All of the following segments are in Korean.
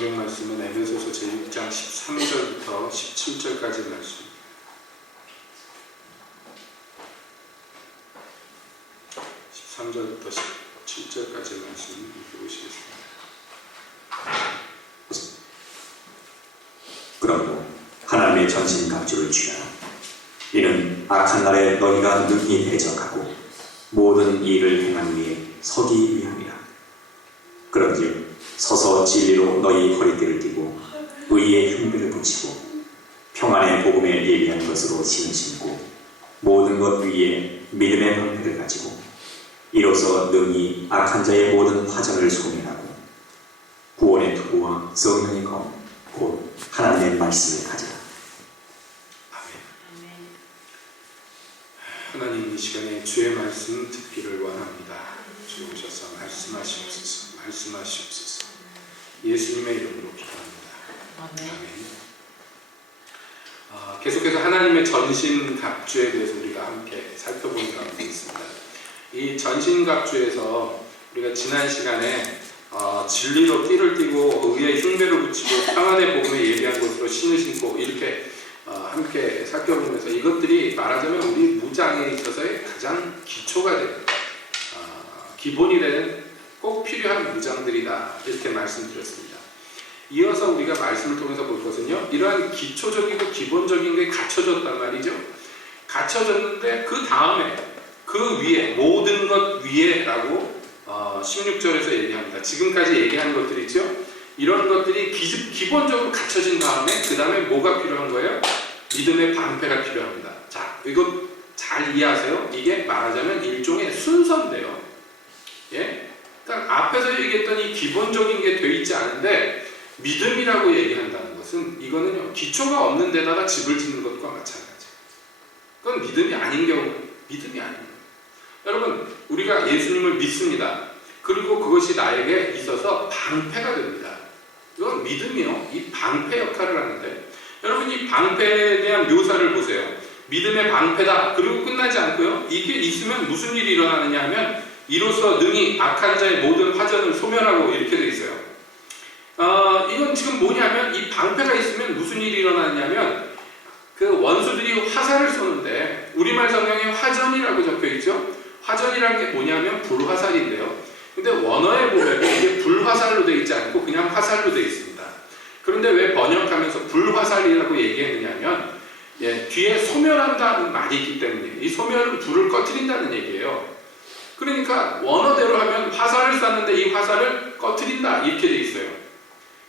성경 말씀은 에베소서 제6장 13절부터 17절까지 말씀. 13절부터 17절까지 말씀 읽어보시겠습니다. 그러므로 하나님의 전신갑주를 취하라. 이는 악한 날에 너희가 능히 대적하고 모든 일을 행한 위에 서기 위함이라. 그런즉 서서 진리로 너희 허리띠를 띠고 의의 흉배를 붙이고 평안의 복음에 예비한 것으로 신을 신고 모든 것 위에 믿음의 방패를 가지고 이로써 능히 악한 자의 모든 화전을 소멸하고 구원의 투구와 성령의 검 곧 하나님의 말씀을 가지라. 아멘. 하나님, 이 시간에 주의 말씀 듣기를 원합니다. 주 오셔서 말씀하시옵소서. 예수님의 이름으로 기도합니다. 아멘. 계속해서 하나님의 전신갑주에 대해서 우리가 함께 살펴보는 가운데 있습니다. 이 전신갑주에서 우리가 지난 시간에 진리로 띠를 띠고 의의 흉배를 붙이고 평안의 복음에 예비한 것으로 신을 신고 이렇게 함께 살펴보면서 이것들이 말하자면 우리 무장에 있어서의 가장 기초가 되는 기본이 되는 꼭 필요한 무장들이다, 이렇게 말씀드렸습니다. 이어서 우리가 말씀을 통해서 볼 것은요, 이러한 기초적이고 기본적인 게 갖춰졌단 말이죠. 갖춰졌는데 그 다음에 그 위에 모든 것 위에라고 16절에서 얘기합니다. 지금까지 얘기한 것들 있죠? 이런 것들이 기본적으로 갖춰진 다음에 그 다음에 뭐가 필요한 거예요? 믿음의 방패가 필요합니다. 자, 이거 잘 이해하세요. 이게 말하자면 일종의 순서인데요. 예? 그러니까 앞에서 얘기했던 이 기본적인 게 돼 있지 않은데 믿음이라고 얘기한다는 것은 이거는요, 기초가 없는 데다가 집을 짓는 것과 마찬가지예요. 그건 믿음이 아닌 경우는 믿음이 아닙니다. 여러분, 우리가 예수님을 믿습니다. 그리고 그것이 나에게 있어서 방패가 됩니다. 이건 믿음이요, 이 방패 역할을 하는데, 여러분 이 방패에 대한 묘사를 보세요. 믿음의 방패다. 그리고 끝나지 않고요, 이게 있으면 무슨 일이 일어나느냐 하면 이로써 능히 악한 자의 모든 화전을 소멸하고 이렇게 되어 있어요. 이건 지금 뭐냐면 이 방패가 있으면 무슨 일이 일어나냐면 그 원수들이 화살을 쏘는데 우리말 성경에 화전이라고 적혀있죠. 화전이라는 게 뭐냐면 불화살인데요. 근데 원어에 보면 이게 불화살로 되어 있지 않고 그냥 화살로 되어 있습니다. 그런데 왜 번역하면서 불화살이라고 얘기했느냐면 뒤에 소멸한다는 말이 있기 때문에 이 소멸은 불을 꺼트린다는 얘기예요. 그러니까 원어대로 하면 화살을 쐈는데 이 화살을 꺼트린다 이렇게 되어 있어요.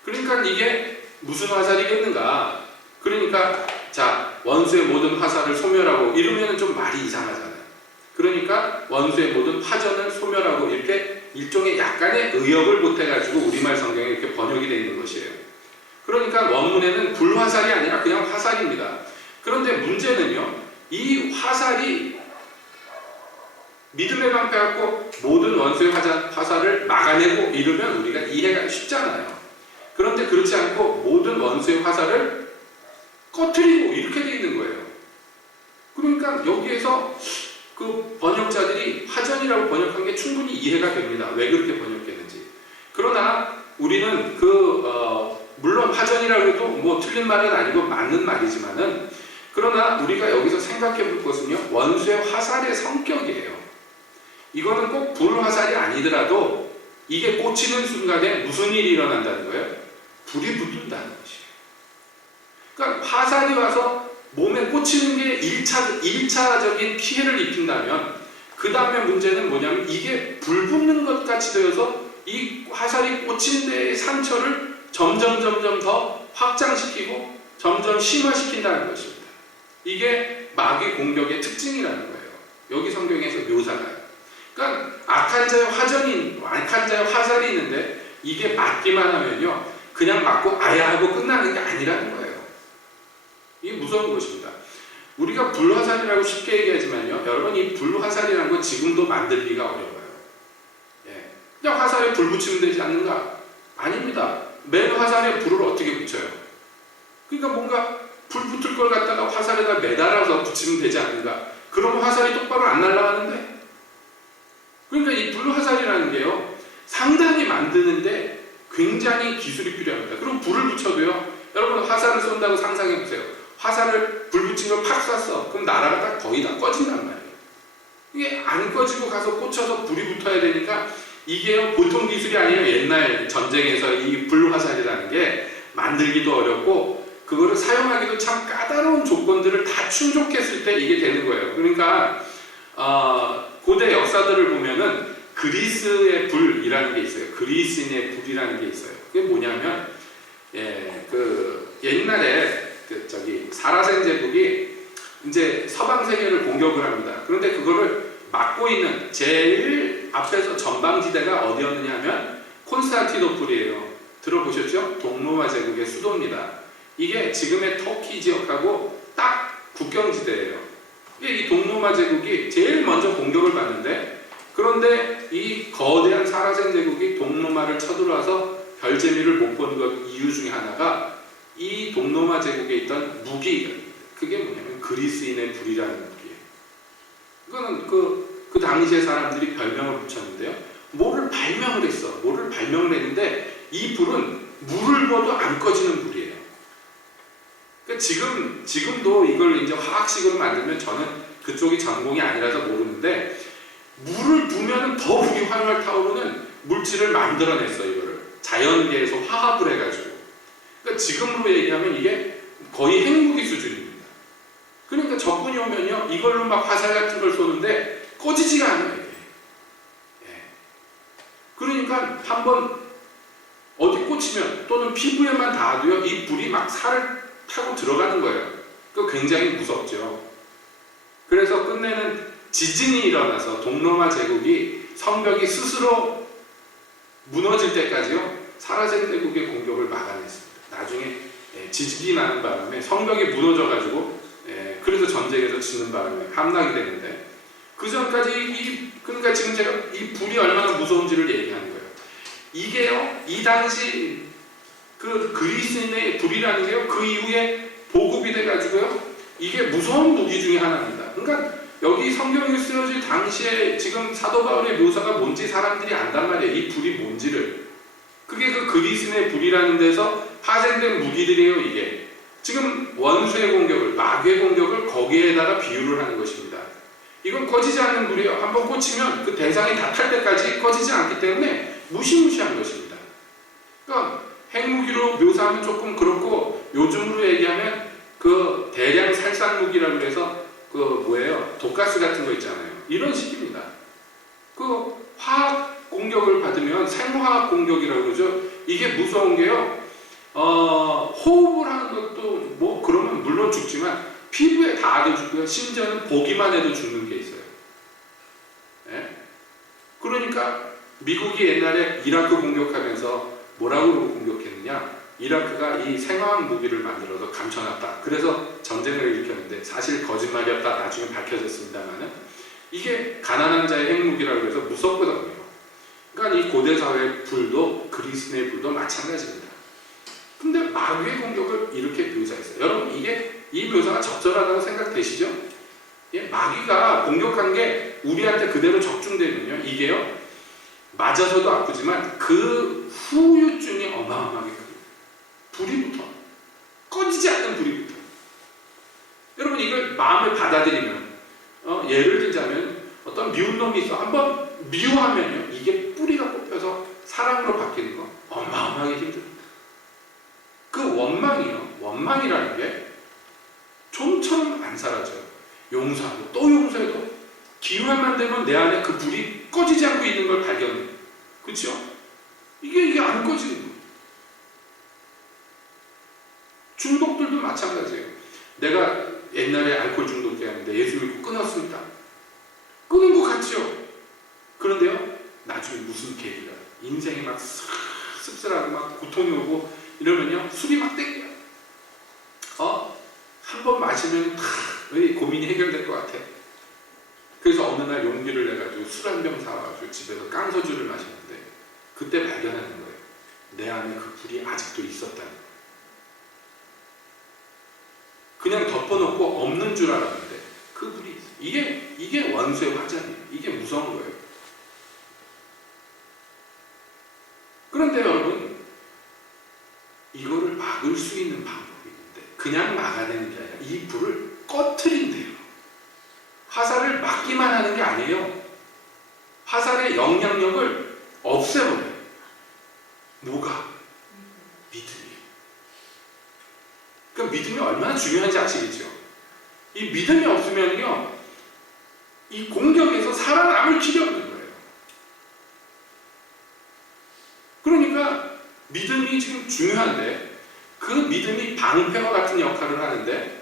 그러니까 이게 무슨 화살이겠는가? 그러니까 자, 원수의 모든 화살을 소멸하고 이러면 좀 말이 이상하잖아요. 그러니까 원수의 모든 화전을 소멸하고 이렇게 일종의 약간의 의역을 보태가지고 우리말 성경에 이렇게 번역이 되어 있는 것이에요. 그러니까 원문에는 불화살이 아니라 그냥 화살입니다. 그런데 문제는요, 이 화살이 믿음의 방패 갖고 모든 원수의 화살을 막아내고 이러면 우리가 이해가 쉽잖아요. 그런데 그렇지 않고 모든 원수의 화살을 꺼트리고 이렇게 되어 있는 거예요. 그러니까 여기에서 그 번역자들이 화전이라고 번역한 게 충분히 이해가 됩니다. 왜 그렇게 번역했는지. 그러나 우리는 물론 화전이라고 해도 뭐 틀린 말은 아니고 맞는 말이지만은, 그러나 우리가 여기서 생각해 볼 것은요, 원수의 화살의 성격이에요. 이거는 꼭 불화살이 아니더라도 이게 꽂히는 순간에 무슨 일이 일어난다는 거예요? 불이 붙는다는 것이에요. 그러니까 화살이 와서 몸에 꽂히는 게 1차적인 피해를 입힌다면 그 다음에 문제는 뭐냐면 이게 불 붙는 것 같이 되어서 이 화살이 꽂힌 데의 상처를 점점 더 확장시키고 점점 심화시킨다는 것입니다. 이게 마귀 공격의 특징이라는 거예요. 여기 성경에서 묘사가요. 그러니까 악한 자의 화살이 있는데 이게 맞기만 하면요, 그냥 맞고 아야 하고 끝나는 게 아니라는 거예요. 이게 무서운 것입니다. 우리가 불화살이라고 쉽게 얘기하지만요, 여러분 이 불화살이라는 건 지금도 만들기가 어려워요. 그냥 화살에 불 붙이면 되지 않는가? 아닙니다. 맨 화살에 불을 어떻게 붙여요? 그러니까 뭔가 불 붙을 걸 갖다가 화살에다 매달아서 붙이면 되지 않는가? 그러면 화살이 똑바로 안 날아가는데? 그러니까 이 불화살이라는 게요, 상당히 만드는데 굉장히 기술이 필요합니다. 그리고 불을 붙여도요. 여러분 화살을 쏜다고 상상해 보세요. 화살을 불 붙인 걸 팍 쐈어. 그럼 나라가 다 거의 다 꺼진단 말이에요. 이게 안 꺼지고 가서 꽂혀서 불이 붙어야 되니까 이게 보통 기술이 아니에요. 옛날 전쟁에서 이 불화살이라는 게 만들기도 어렵고 그거를 사용하기도 참 까다로운 조건들을 다 충족했을 때 이게 되는 거예요. 그러니까 고대 역사들을 보면은 그리스의 불이라는 게 있어요. 그리스인의 불이라는 게 있어요. 그게 뭐냐면 그 옛날에 사라센 제국이 이제 서방 세계를 공격을 합니다. 그런데 그거를 막고 있는 제일 앞에서 전방지대가 어디였느냐 하면 콘스탄티노플이에요. 들어보셨죠? 동로마 제국의 수도입니다. 이게 지금의 터키 지역하고 딱 국경지대예요. 이 동로마 제국이 제일 먼저 공격을 받는데 그런데 이 거대한 사라센 제국이 동로마를 쳐들어와서 별재미를 못 본 것 이유 중에 하나가 이 동로마 제국에 있던 무기 그게 뭐냐면 그리스인의 불이라는 무기예요. 이거는 그 당시에 사람들이 별명을 붙였는데요. 뭐를 발명을 했어. 뭐를 발명을 했는데 이 불은 물을 부어도 안 꺼지는 불이에요. 그러니까 지금도 이걸 이제 화학식으로 만들면 저는 그쪽이 전공이 아니라서 모르는데 물을 부으면 더 불이 활활 타오르는 물질을 만들어냈어. 이거를 자연계에서 화합을 해가지고. 그러니까 지금으로 얘기하면 이게 거의 핵무기 수준입니다. 그러니까 적군이 오면요 이걸로 막 화살 같은 걸 쏘는데 꺼지지가 않아요. 이게. 그러니까 한번 어디 꽂히면 또는 피부에만 닿아도요 이 불이 막 살을 타고 들어가는 거예요. 그 굉장히 무섭죠. 그래서 끝내는 지진이 일어나서 동로마 제국이 성벽이 스스로 무너질 때까지요 사라센 제국의 공격을 막아냈습니다. 나중에 지진이 나는 바람에 성벽이 무너져가지고 그래서 전쟁에서 지는 바람에 함락이 되는데 그 전까지 그러니까 지금 제가 이 불이 얼마나 무서운지를 얘기하는 거예요. 이게요 이 당시 그 그리스인의 불이라는 게요 그 이후에 보급이 돼가지고요 이게 무서운 무기 중에 하나입니다. 그러니까 여기 성경이 쓰여질 당시에 지금 사도 바울의 묘사가 뭔지 사람들이 안단 말이에요. 이 불이 뭔지를. 그게 그 그리스인의 불이라는 데서 파생된 무기들이에요. 이게 지금 원수의 공격을 마귀의 공격을 거기에다가 비유를 하는 것입니다. 이건 꺼지지 않는 불이에요. 한번 꽂히면 그 대상이 다 탈 때까지 꺼지지 않기 때문에 무시무시한 것입니다. 그러니까 핵무기로 묘사하면 조금 그렇고 요즘으로 얘기하면 그 대량 살상 무기라고 해서 그 뭐예요? 독가스 같은 거 있잖아요. 이런 식입니다. 그 화학 공격을 받으면 생화학 공격이라고 그러죠. 이게 무서운 게요. 호흡을 하는 것도 뭐 그러면 물론 죽지만 피부에 닿아도 죽고요. 심지어는 보기만 해도 죽는 게 있어요. 네? 그러니까 미국이 옛날에 이라크 공격하면서 뭐라고 공격했느냐? 이라크가 이 생화학 무기를 만들어서 감춰놨다. 그래서 전쟁을 일으켰는데 사실 거짓말이었다. 나중에 밝혀졌습니다만은 이게 가난한 자의 핵무기라고 해서 무섭거든요. 그러니까 이 고대 사회의 불도 그리스인의 불도 마찬가지입니다. 근데 마귀의 공격을 이렇게 묘사했어요. 여러분 이게 이 묘사가 적절하다고 생각되시죠? 예, 마귀가 공격한 게 우리한테 그대로 적중되면요. 이게요. 맞아서도 아프지만 그 후유증이 어마어마하게 큽니다. 불이 붙어. 꺼지지 않는 불이 붙어. 여러분 이걸 마음을 받아들이면 예를 들자면 어떤 미운 놈이 있어. 한번 미워하면요. 이게 뿌리가 뽑혀서 사랑으로 바뀌는 거 어마어마하게 힘듭니다. 그 원망이라는 게 좀처럼 안 사라져요. 용서하고 또 용서해도 기회만 되면 내 안에 그 불이 꺼지지 않고 있는 걸 발견해요. 그렇죠? 이게 안 꺼지는 거예요. 중독들도 마찬가지예요. 내가 옛날에 알코올 중독자였는데 예수 믿고 끊었습니다. 끊은 것 같죠? 그런데요, 나중에 무슨 계기가 인생이 막 씁쓸하고 막 고통이 오고 이러면요, 술이 막 땡겨요. 한 번 마시면 왜 고민이 해결될 것 같아. 그래서 어느 날 용기를 내가지고 술 한 병 사와가지고 집에서 깡소주를 마셨는데 그때 발견하는 거예요. 내 안에 그 불이 아직도 있었다는 거예요. 그냥 덮어놓고 없는 줄 알았는데 그 불이 있어요. 이게 원수의 화장이에요. 이게 무서운 거예요. 그런데 여러분 이거를 막을 수 있는 방법이 있는데 그냥 막아내는 게 아니라 이 불을 꺼트린대요. 화살을 막기만 하는 게 아니에요. 화살의 영향력을 없애버려요. 뭐가? 믿음이에요. 그러니까 믿음이 얼마나 중요한지 아시겠죠? 이 믿음이 없으면요, 이 공격에서 살아남을 길이 없는 거예요. 그러니까 믿음이 지금 중요한데 그 믿음이 방패와 같은 역할을 하는데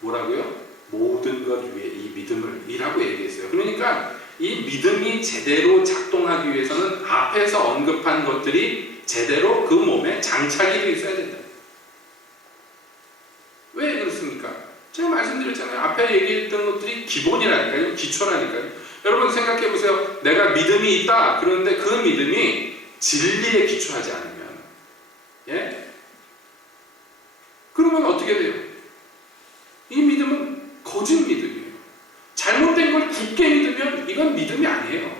뭐라고요? 모든 것 위에 이 믿음을 이라고 얘기했어요. 그러니까 이 믿음이 제대로 작동하기 위해서는 앞에서 언급한 것들이 제대로 그 몸에 장착이 되어 있어야 된다. 왜 그렇습니까? 제가 말씀드렸잖아요. 앞에 얘기했던 것들이 기본이라니까요. 기초라니까요. 여러분 생각해 보세요. 내가 믿음이 있다. 그런데 그 믿음이 진리에 기초하지 않으면, 예? 그러면 어떻게 돼요? 이 믿음은 거짓 믿음이에요. 잘못된 걸 굳게 믿으면 이건 믿음이 아니에요.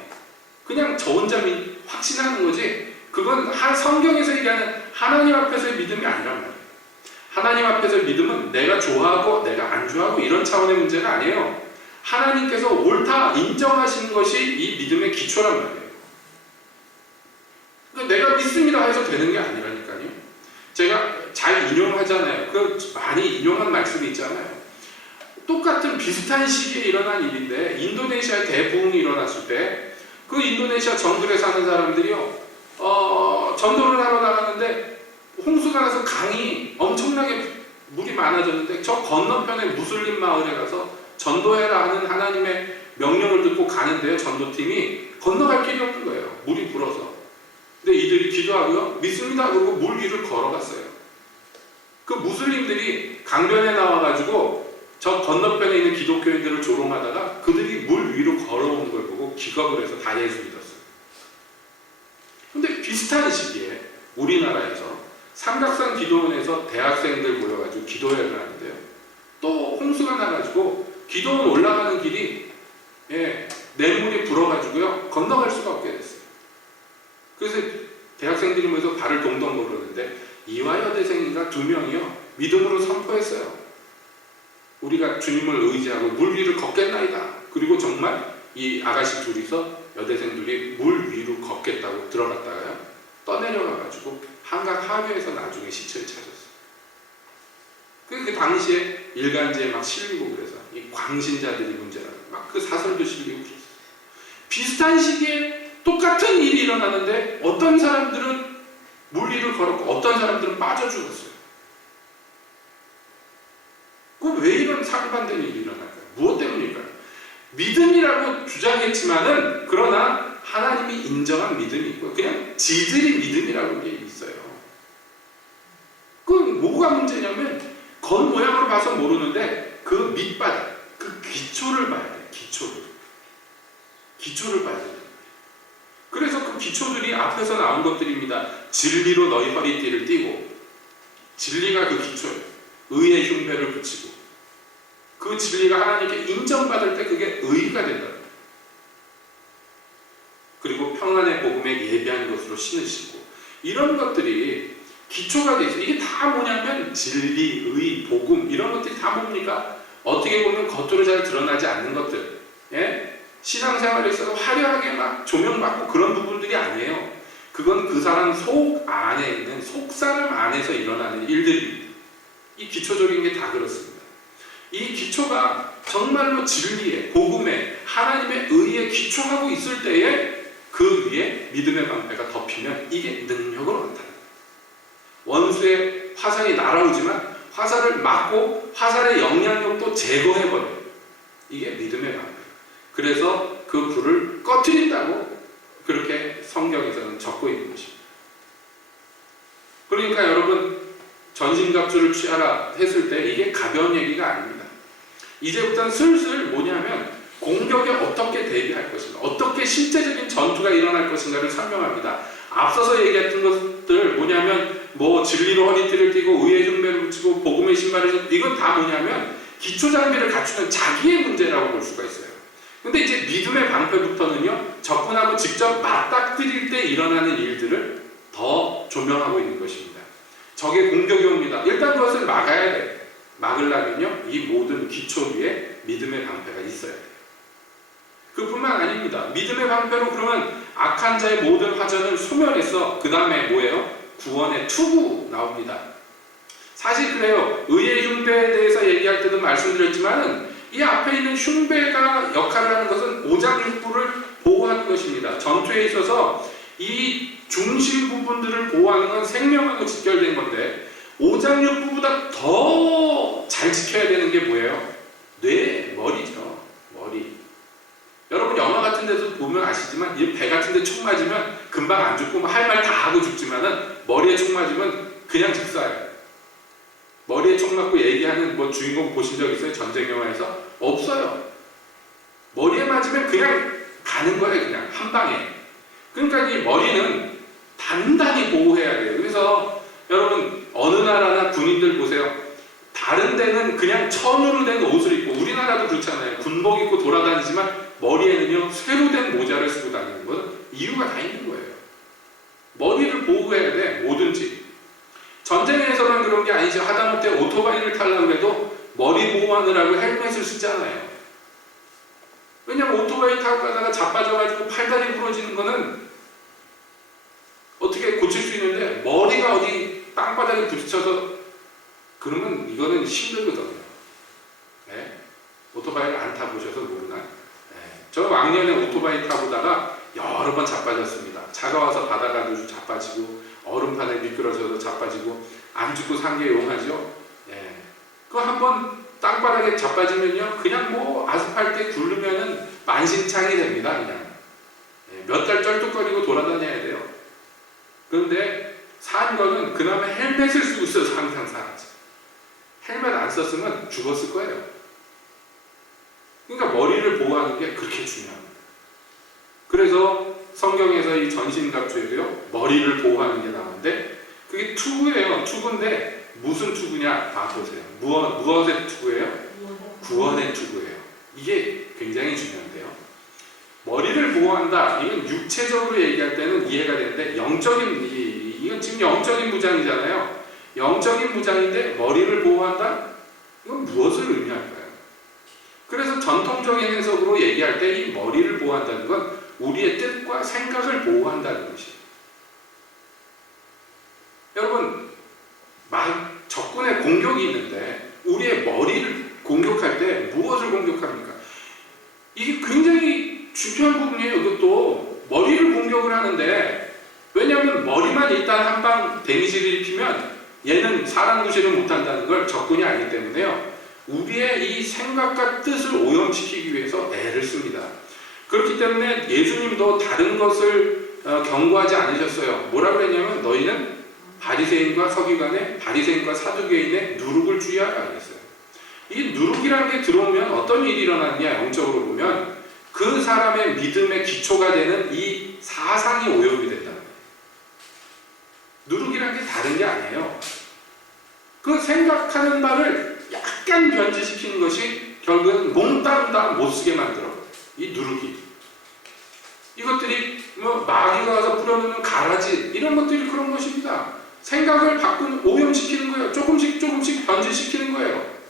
그냥 저 혼자 확신하는 거지. 그건 성경에서 얘기하는 하나님 앞에서의 믿음이 아니란 말이에요. 하나님 앞에서의 믿음은 내가 좋아하고 내가 안 좋아하고 이런 차원의 문제가 아니에요. 하나님께서 옳다 인정하시는 것이 이 믿음의 기초란 말이에요. 그러니까 내가 믿습니다 해서 되는 게 아니라니까요. 제가 잘 인용하잖아요. 그 많이 인용한 말씀이 있잖아요. 똑같은 비슷한 시기에 일어난 일인데 인도네시아에 대부흥이 일어났을 때 그 인도네시아 정글에 사는 사람들이요, 전도를 하러 나갔는데 홍수가 나서 강이 엄청나게 물이 많아졌는데 저 건너편에 무슬림 마을에 가서 전도해라 하는 하나님의 명령을 듣고 가는데요, 전도팀이 건너갈 길이 없는 거예요. 물이 불어서. 근데 이들이 기도하고요, 믿습니다 그러고 물 위를 걸어갔어요. 그 무슬림들이 강변에 나와가지고 저 건너편에 있는 기독교인들을 조롱하다가 그들이 물 위로 걸어오는 걸 보고 기겁을 해서 다 예수 믿었어요. 근데 비슷한 시기에 우리나라에서 삼각산 기도원에서 대학생들 모여가지고 기도회를 하는데요, 또 홍수가 나가지고 기도원 올라가는 길이, 예, 냇물이 불어가지고요 건너갈 수가 없게 됐어요. 그래서 대학생들이 모여서 발을 동동 구르는데 이화여대생인가 2명이요 믿음으로 선포했어요. 우리가 주님을 의지하고 물 위를 걷겠나이다. 그리고 정말 이 아가씨 둘이서 여대생들이 물 위로 걷겠다고 들어갔다가요 떠내려가가지고 한강 하류에서 나중에 시체를 찾았어요. 그 당시에 일간지에 막 실리고 그래서 이 광신자들이 문제라고 막 그 사설도 실리고 그랬어요. 비슷한 시기에 똑같은 일이 일어나는데 어떤 사람들은 물 위를 걸었고 어떤 사람들은 빠져 죽었어요. 왜 이런 상반된 일이 일어날까요? 무엇 때문일까요? 믿음이라고 주장했지만은 그러나 하나님이 인정한 믿음이 있고 그냥 지들이 믿음이라고 게 있어요. 그건 뭐가 문제냐면 겉모양으로 봐서 모르는데 그 밑바닥, 그 기초를 봐야 돼요. 기초를 봐야 돼요. 그래서 그 기초들이 앞에서 나온 것들입니다. 진리로 너희 허리띠를 띠고, 진리가 그 기초예요. 의의 흉배를 붙이고, 그 진리가 하나님께 인정받을 때 그게 의가 된다. 그리고 평안의 복음에 예비한 것으로 신으시고, 이런 것들이 기초가 되어 있어요. 이게 다 뭐냐면 진리, 의, 복음 이런 것들이 다 뭡니까? 어떻게 보면 겉으로 잘 드러나지 않는 것들, 예? 신앙생활에 있어서 화려하게 막 조명받고 그런 부분들이 아니에요. 그건 그 사람 속 안에 있는 속사람 안에서 일어나는 일들입니다. 이 기초적인 게 다 그렇습니다. 이 기초가 정말로 진리에, 복음에, 하나님의 의에 기초하고 있을 때에 그 위에 믿음의 방패가 덮이면 이게 능력으로 나타납니다. 원수의 화살이 날아오지만 화살을 막고 화살의 영향력도 제거해버려요. 이게 믿음의 방패. 그래서 그 불을 꺼트린다고 그렇게 성경에서는 적고 있는 것입니다. 그러니까 여러분, 전신갑주를 취하라 했을 때 이게 가벼운 얘기가 아닙니다. 이제부터는 슬슬 뭐냐면 공격에 어떻게 대비할 것인가, 어떻게 실제적인 전투가 일어날 것인가를 설명합니다. 앞서서 얘기했던 것들 뭐냐면 뭐 진리로 허리띠를 띠고 의의 흉배를 붙이고 복음의 신발을 신고, 이건 다 뭐냐면 기초 장비를 갖추는 자기의 문제라고 볼 수가 있어요. 근데 이제 믿음의 방패부터는요, 적군하고 직접 맞닥뜨릴 때 일어나는 일들을 더 조명하고 있는 것입니다. 적의 공격이 옵니다. 일단 그것을 막아야 돼. 막으려면요, 이 모든 기초 위에 믿음의 방패가 있어야 돼요. 그뿐만 아닙니다. 믿음의 방패로 그러면 악한 자의 모든 화전을 소멸해서 그 다음에 뭐예요? 구원의 투구 나옵니다. 사실 그래요. 의의 흉배에 대해서 얘기할 때도 말씀드렸지만 이 앞에 있는 흉배가 역할을 하는 것은 오장육부를 보호하는 것입니다. 전투에 있어서 이 중심 부분들을 보호하는 건 생명하고 직결된 건데 오장육부보다 더 잘 지켜야 되는 게 뭐예요? 뇌, 머리죠. 머리. 여러분 영화 같은 데서 보면 아시지만 이 배 같은 데 총 맞으면 금방 안 죽고 할 말 다 하고 죽지만은 머리에 총 맞으면 그냥 직사예요. 머리에 총 맞고 얘기하는 뭐 주인공 보신 적 있어요? 전쟁 영화에서? 없어요. 머리에 맞으면 그냥 가는 거예요. 그냥 한 방에. 그러니까 이 머리는 단단히 보호해야 돼요. 그래서 여러분 어느 나라나 군인들 보세요. 다른 데는 그냥 천으로 된 옷을 입고 우리나라도 그렇잖아요. 군복 입고 돌아다니지만 머리에는요 쇠로 된 모자를 쓰고 다니는 것은 이유가 다 있는 거예요. 머리를 보호해야 돼. 뭐든지. 전쟁에서만 그런 게 아니죠. 하다못해 오토바이를 타려고 해도 머리 보호하느라고 헬멧을 쓰잖아요. 왜냐면 오토바이 타고 가다가 자빠져가지고 팔다리 부러지는 거는 어떻게 고칠 수 있는데 머리가 어디 땅바닥에 부딪혀서 그러면 이거는 힘들거든요. 네? 오토바이를 안 타보셔서 모르나? 네. 저 왕년에 오토바이 타보다가 여러 번 자빠졌습니다. 차가 와서 바다가도 자빠지고 얼음판에 미끄러져서 자빠지고 안 죽고 산 게 용하죠. 네. 그거 한번 땅바닥에 자빠지면요 그냥 뭐 아스팔트에 굴르면은 만신창이 됩니다. 그냥 네. 몇 달 쩔뚝거리고 돌아다녀야 돼요. 그런데 산 거는 그나마 헬멧을 쓰고 있어서 항상 살았죠. 헬멧 안 썼으면 죽었을 거예요. 그러니까 머리를 보호하는 게 그렇게 중요합니다. 그래서 성경에서 이 전신갑주에도요 머리를 보호하는 게 나오는데 그게 투구예요. 투구인데 무슨 투구냐 봐보세요. 무엇의 투구예요? 구원의 투구예요. 이게 굉장히 중요한데요. 머리를 보호한다. 이건 육체적으로 얘기할 때는 이해가 되는데 이건 지금 영적인 무장이잖아요. 영적인 무장인데 머리를 보호한다? 이건 무엇을 의미할까요? 그래서 전통적인 해석으로 얘기할 때 이 머리를 보호한다는 건 우리의 뜻과 생각을 보호한다는 것이에요. 여러분, 적군의 공격이 있는데 우리의 머리를 공격할 때 무엇을 공격합니까? 이게 굉장히 중요한 부분이에요. 이것도 머리를 공격을 하는데 왜냐하면 머리만 일단 한 방 데미지를 입히면 얘는 사람 무시를 못한다는 걸 적군이 알기 때문에요. 우리의 이 생각과 뜻을 오염시키기 위해서 애를 씁니다. 그렇기 때문에 예수님도 다른 것을 경고하지 않으셨어요. 뭐라고 그랬냐면 너희는 바리새인과 서기관의 바리새인과 사두개인의 누룩을 주의하라 그랬어요. 이 누룩이라는 게 들어오면 어떤 일이 일어나느냐 영적으로 보면 그 사람의 믿음의 기초가 되는 이 사상이 오염이 된다. 누룩이라는 게 다른 게 아니에요. 그 생각하는 바를 약간 변질시키는 것이 결국은 몽땅 다 못쓰게 만들어. 이 누룩이. 이것들이 뭐 마귀가 와서 뿌려놓는 가라지 이런 것들이 그런 것입니다. 생각을 바꾸는 오염시키는 거예요. 조금씩 변질시키는 거예요.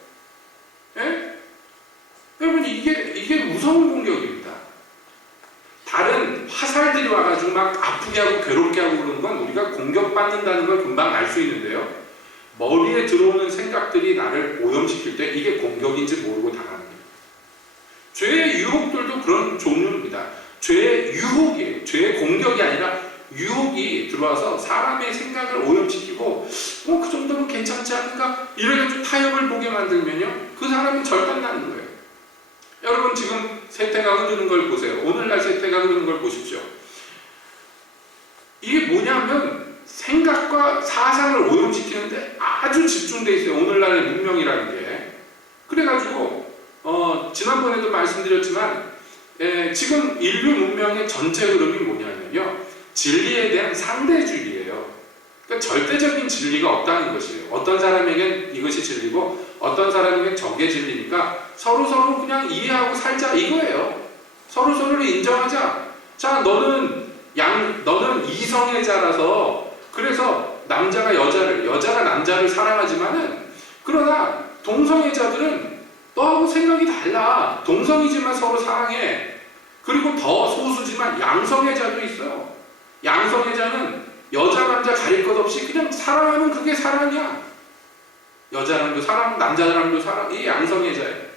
예? 여러분 이게 무서운 공격입니다. 다른 화살들이 와가지고 막 아프게 하고 괴롭게 하고 그러는 건 우리가 공격받는다는 걸 금방 알 수 있는데요. 머리에 들어오는 생각들이 나를 오염시킬 때 이게 공격인지 모르고 당하는 거예요. 죄의 유혹들도 그런 종류입니다. 죄의 유혹이에요. 죄의 공격이 아니라 유혹이 들어와서 사람의 생각을 오염시키고 그 정도면 괜찮지 않을까? 이래가지고 타협을 보게 만들면요. 그 사람은 절단나는 거예요. 여러분 지금 세태가 흐르는 걸 보세요. 오늘날 세태가 흐르는 걸 보십시오. 이게 뭐냐면 생각과 사상을 오염시키는데 아주 집중되어 있어요. 오늘날의 문명이라는 게. 그래가지고 지난번에도 말씀드렸지만 지금 인류 문명의 전체 흐름이 뭐냐면요. 진리에 대한 상대주의예요. 그러니까 절대적인 진리가 없다는 것이에요. 어떤 사람에겐 이것이 진리고 어떤 사람에겐 저게 진리니까 서로 그냥 이해하고 살자 이거예요. 서로를 인정하자. 자, 너는 이성애자라서 그래서 남자가 여자를, 여자가 남자를 사랑하지만은 그러나 동성애자들은 너하고 생각이 달라. 동성이지만 서로 사랑해. 그리고 더 소수지만 양성애자도 있어요. 양성애자는 여자 남자 가릴 것 없이 그냥 사랑하면 그게 사랑이야. 여자랑도 사랑, 남자랑도 사랑. 이게 양성애자예요.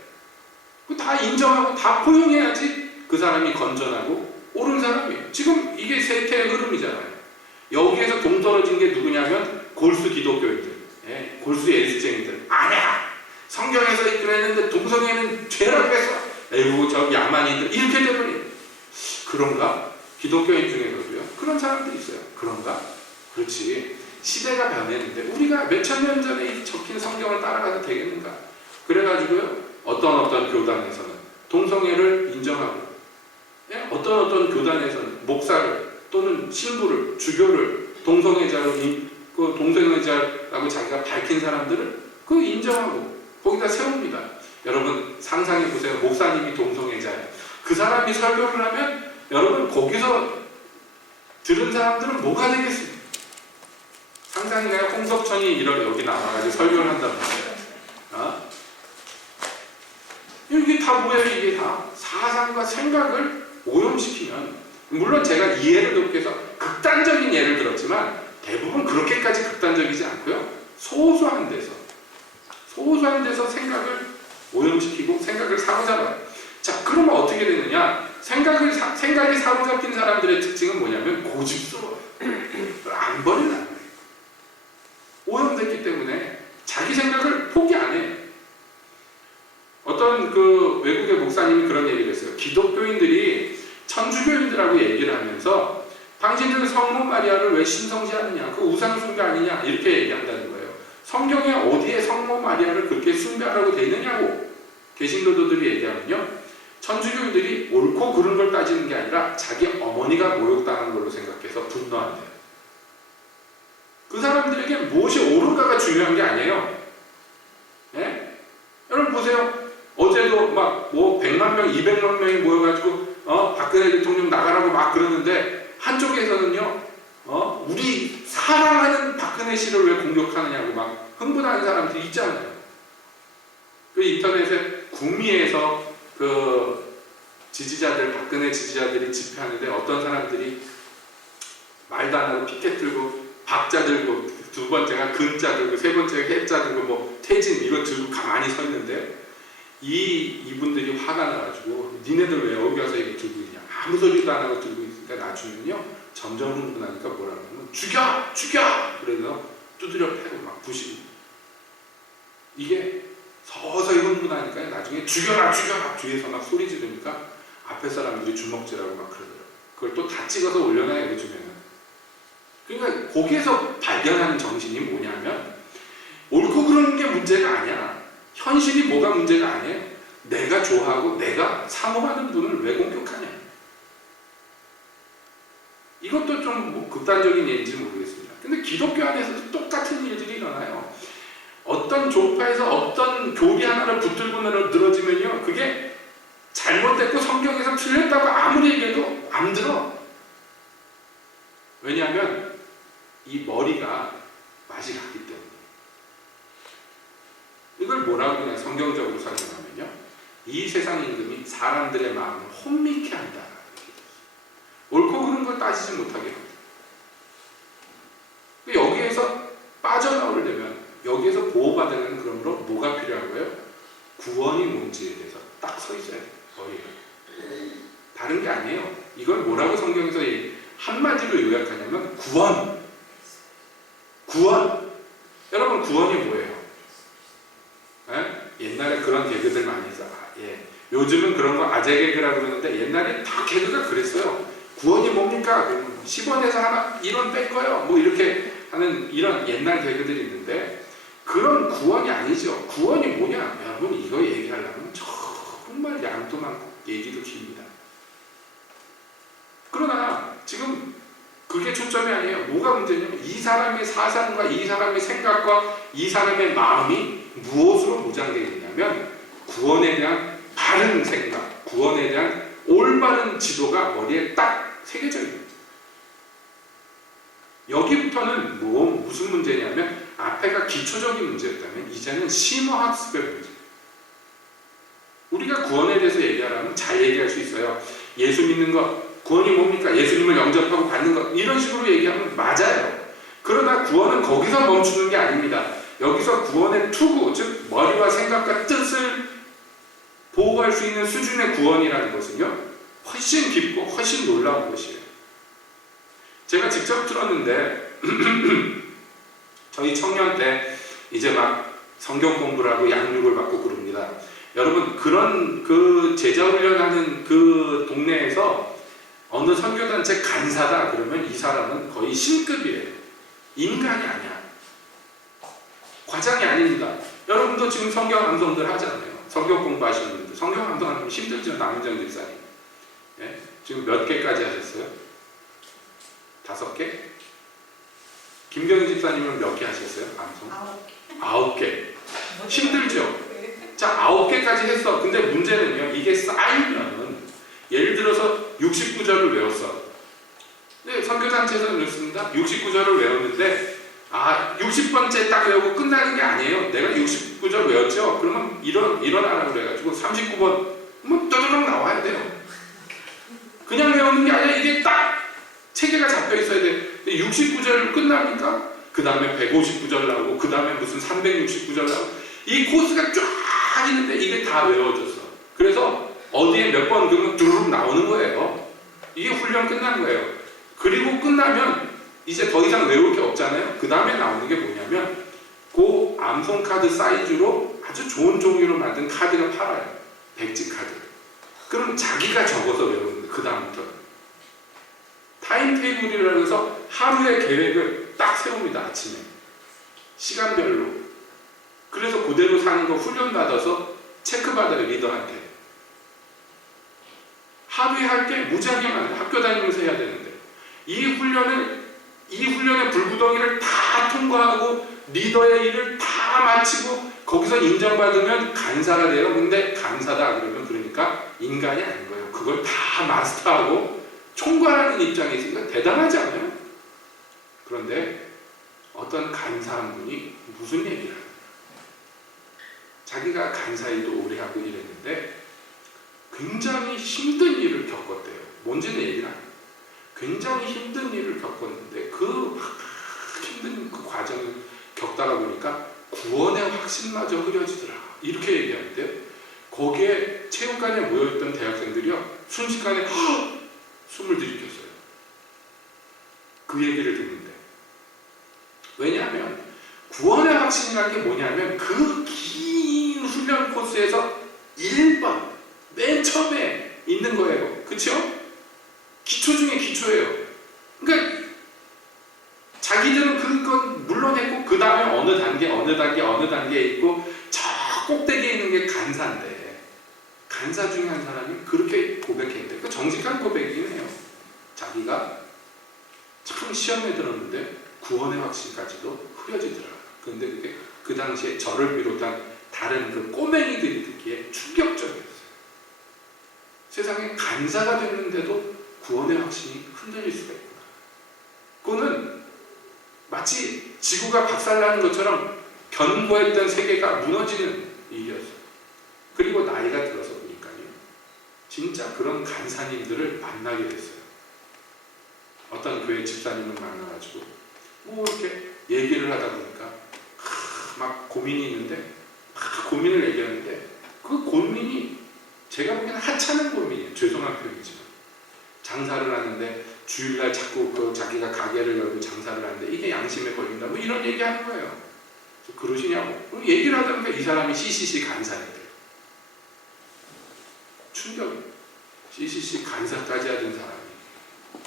다 인정하고 다 포용해야지 그 사람이 건전하고 옳은 사람이에요. 지금 이게 세태의 흐름이잖아요. 여기에서 동떨어진 게 누구냐면 골수 기독교인들, 예, 골수 예수쟁이들. 아니야! 성경에서 그랬는데 동성애는 죄라고 했어. 에이구 저기 야만이들 이렇게 되버려. 그런가? 기독교인 중에서도요. 그런 사람들이 있어요. 그런가? 그렇지. 시대가 변했는데 우리가 몇천 년 전에 적힌 성경을 따라가도 되겠는가? 그래가지고요. 어떤 교단에서는 동성애를 인정하고, 예? 어떤 교단에서는 목사를 또는 신부를, 주교를 동성애자로 그 동성애자라고 자기가 밝힌 사람들을 그 인정하고 거기다 세웁니다. 여러분 상상해 보세요. 목사님이 동성애자예요. 그 사람이 설교를 하면 여러분 거기서 들은 사람들은 뭐가 되겠습니까? 상상해요. 홍석천이 여기 나와가지고 설교를 한단 말이에요. 어? 이게 다 뭐예요? 이게 다 사상과 생각을 오염시키면, 물론 제가 이해를 돕기 위해서 극단적인 예를 들었지만 대부분 그렇게까지 극단적이지 않고요. 소소한 데서 생각을 오염시키고 생각을 사로잡아요. 자, 그러면 어떻게 되느냐? 생각이 사로잡힌 사람들의 특징은 뭐냐면 고집스러워요. 안 버리는 거예요. 오염됐기 때문에 자기 생각을 포기 안 해. 어떤 그 외국의 목사님이 그런 얘기를 했어요. 기독교인들이 천주교인들하고 얘기를 하면서 당신들 성모 마리아를 왜 신성시하느냐, 그 우상 숭배 아니냐 이렇게 얘기한다는 거예요. 성경에 어디에 성모 마리아를 그렇게 숭배하라고 돼 있느냐고 개신교도들이 얘기하면요, 천주교인들이 옳고 그른 걸 따지는 게 아니라 자기 어머니가 모욕당한 걸로 생각해서 분노한대요. 그 사람들에게 무엇이 옳은가가 중요한 게 아니에요. 예? 여러분 보세요. 어제도 막 100만 명, 200만 명이 모여가지고 박근혜 대통령 나가라고 막 그러는데 한쪽에서는요, 우리 사랑하는 박근혜 씨를 왜 공격하느냐고 막 흥분하는 사람들이 있잖아요. 그 인터넷에 구미에서 그 지지자들, 박근혜 지지자들이 집회하는데 어떤 사람들이 말도 안 하고 피켓 들고 박자 들고 두 번째가 근자 들고 세 번째가 해자 들고 뭐 태진 이거 들고 가만히 서 있는데 이분들이 화가 나가지고 니네들 왜 여기 와서 이거 들고 있냐, 아무 소리도 안 하고 들고 있으니까 나중에는요 점점 흥분하니까 뭐라고 하면 죽여! 그래서 두드려 패고 막 부시고, 이게 서서히 흥분하니까 나중에 죽여라 뒤에서 막 소리 지르니까 앞에 사람들이 주먹질하고 막 그러더라고요. 그걸 또 다 찍어서 올려놔요 요즘에는. 그러니까 거기에서 발견하는 정신이 뭐냐면 옳고 그러는 게 문제가 아니야. 현실이 뭐가 문제가 아니에요. 내가 좋아하고 내가 사모하는 분을 왜 공격하냐. 이것도 좀 극단적인 예인지 모르겠습니다. 근데 기독교 안에서도 똑같은 일들이 일어나요. 어떤 종파에서 어떤 교리 하나를 붙들고 늘어지면요, 그게 잘못됐고 성경에서 틀렸다고 아무리 얘기해도 안 들어. 왜냐하면 이 머리가 맛이 갔기 때문에. 이걸 뭐라고 그냥 성경적으로 설명하면요, 이 세상 임금이 사람들의 마음을 혼미케 한다. 옳고 그른 걸 따지지 못하게 합니다. 여기에서 빠져나오려면, 여기에서 보호받으려면 그러므로 뭐가 필요하고요? 구원이 뭔지에 대해서 딱 서 있어야 돼요. 머리가. 다른 게 아니에요. 이걸 뭐라고 성경에서 한마디로 요약하냐면 구원. 여러분 구원이 뭐예요? 에? 옛날에 그런 개그들 많이 했어. 예. 요즘은 그런 거 아재 개그라고 그러는데 옛날에 다 개그가 그랬어요. 구원이 뭡니까? 10원에서 하나 1원 뺄 거요. 뭐 이렇게 하는 이런 옛날 개그들이 있는데 그런 구원이 아니죠. 구원이 뭐냐? 여러분 이거 얘기하려면 정말 양도 많고 얘기도 깁니다. 그러나 지금 그게 초점이 아니에요. 뭐가 문제냐면 이 사람의 사상과 이 사람의 생각과 이 사람의 마음이 무엇으로 무장되어 있냐면 구원에 대한 바른 생각, 구원에 대한 올바른 지도가 머리에 딱 새겨져 있는 거예요. 여기부터는 무슨 문제냐면 앞에가 기초적인 문제였다면 이제는 심어학습의 문제. 우리가 구원에 대해서 얘기하려면 잘 얘기할 수 있어요. 예수 믿는 것, 구원이 뭡니까? 예수님을 영접하고 받는 것, 이런 식으로 얘기하면 맞아요. 그러나 구원은 거기서 멈추는 게 아닙니다. 여기서 구원의 투구, 즉 머리와 생각과 뜻을 보호할 수 있는 수준의 구원이라는 것은요, 훨씬 깊고 훨씬 놀라운 것이에요. 제가 직접 들었는데 저희 청년 때 이제 막 성경 공부를 하고 양육을 받고 그럽니다. 여러분, 그런 그 제자 훈련하는 그 동네에서 어느 선교단체 간사다 그러면 이 사람은 거의 신급이에요. 인간이 아니야. 과장이 아닙니다. 여러분도 지금 성경 암송들 하잖아요. 성경 공부하시는 분들. 성경 암송하면 힘들죠. 남은정 집사님. 예? 지금 몇 개까지 하셨어요? 5개? 김경희 집사님은 몇 개 하셨어요? 암송? 9개. 힘들죠? 자, 9개까지 했어. 근데 문제는요, 이게 쌓이면은, 예를 들어서 69절을 외웠어. 네, 선교단체에서는 그렇습니다. 69절을 외웠는데, 60번째 딱 외우고 끝나는 게 아니에요. 내가 69절 외웠죠? 그러면 일어나라고 그래가지고 39번, 뭐, 떠들썩 나와야 돼요. 그냥 외우는 게 아니라 이게 딱 체계가 잡혀 있어야 돼. 69절 끝나니까, 그 다음에 159절 나오고, 그 다음에 무슨 369절 나오고, 이 코스가 쫙 있는데 이게 다 외워졌어. 그래서 어디에 몇 번 그러면 두루룩 나오는 거예요. 이게 훈련 끝난 거예요. 그리고 끝나면 이제 더 이상 외울 게 없잖아요. 그 다음에 나오는 게 뭐냐면 그 암송 카드 사이즈로 아주 좋은 종이로 만든 카드가 팔아요. 백지 카드. 그럼 자기가 적어서 외우는 거예요. 그 다음부터 타임테이블이라고 해서 하루의 계획을 딱 세웁니다. 아침에 시간별로. 그래서 그대로 사는 거 훈련받아서 체크받아요. 리더한테. 하루에 할 게 무지하게 많아요. 학교 다니면서 해야 되는데 이 훈련의 불구덩이를 다 통과하고 리더의 일을 다 마치고 거기서 인정받으면 간사가 돼요. 근데 간사다 그러면 그러니까 인간이 아닌 거예요. 그걸 다 마스터하고 총괄하는 입장에 있으니까 대단하지 않아요? 그런데 어떤 간사 한 분이 무슨 얘기를 해요? 자기가 간사 일도 오래 하고 이랬는데 굉장히 힘든 일을 겪었대요. 뭔지는 얘기를 안 해요. 굉장히 힘든 일을 겪었는데 그 힘든 그 과정을 겪다가 보니까 구원의 확신마저 흐려지더라. 이렇게 얘기하는데요. 거기에 체육관에 모여있던 대학생들이요. 순식간에 숨을 들이켰어요. 그 얘기를 듣는데. 왜냐하면 구원의 확신이라는 게 뭐냐면 그 긴 훈련 코스에서 1번 맨 처음에 있는 거예요. 그쵸? 기초 중에 기초예요. 그러니까 자기들은 그건 물러냈고 그 다음에 어느 단계에 있고 저 꼭대기에 있는 게 간사인데 간사 중에 한 사람이 그렇게 고백했는데 그 정직한 고백이긴 해요. 자기가 참 시험에 들었는데 구원의 확신까지도 흐려지더라. 그런데 그게 그 당시에 저를 비롯한 다른 그 꼬맹이들이 듣기에 충격적이었어요. 세상에 간사가 됐는데도 구원의 확신이 흔들릴 수가 있구나. 그거는 마치 지구가 박살나는 것처럼 견고했던 세계가 무너지는 일이었어요. 그리고 나이가 들어서 보니까요. 진짜 그런 간사님들을 만나게 됐어요. 어떤 교회 집사님을 만나가지고 뭐 이렇게 얘기를 하다 보니까 막 고민이 있는데 고민을 얘기하는데 그 고민이 제가 보기에는 하찮은 고민이에요. 죄송한 표현이지만 장사를 하는데 주일날 자꾸 그 자기가 가게를 열고 장사를 하는데 이게 양심에 걸린다 뭐 이런 얘기하는 거예요. 그러시냐고 얘기를 하다 보니까 이 사람이 CCC 간사였대요. 충격. CCC 간사까지 하던 사람이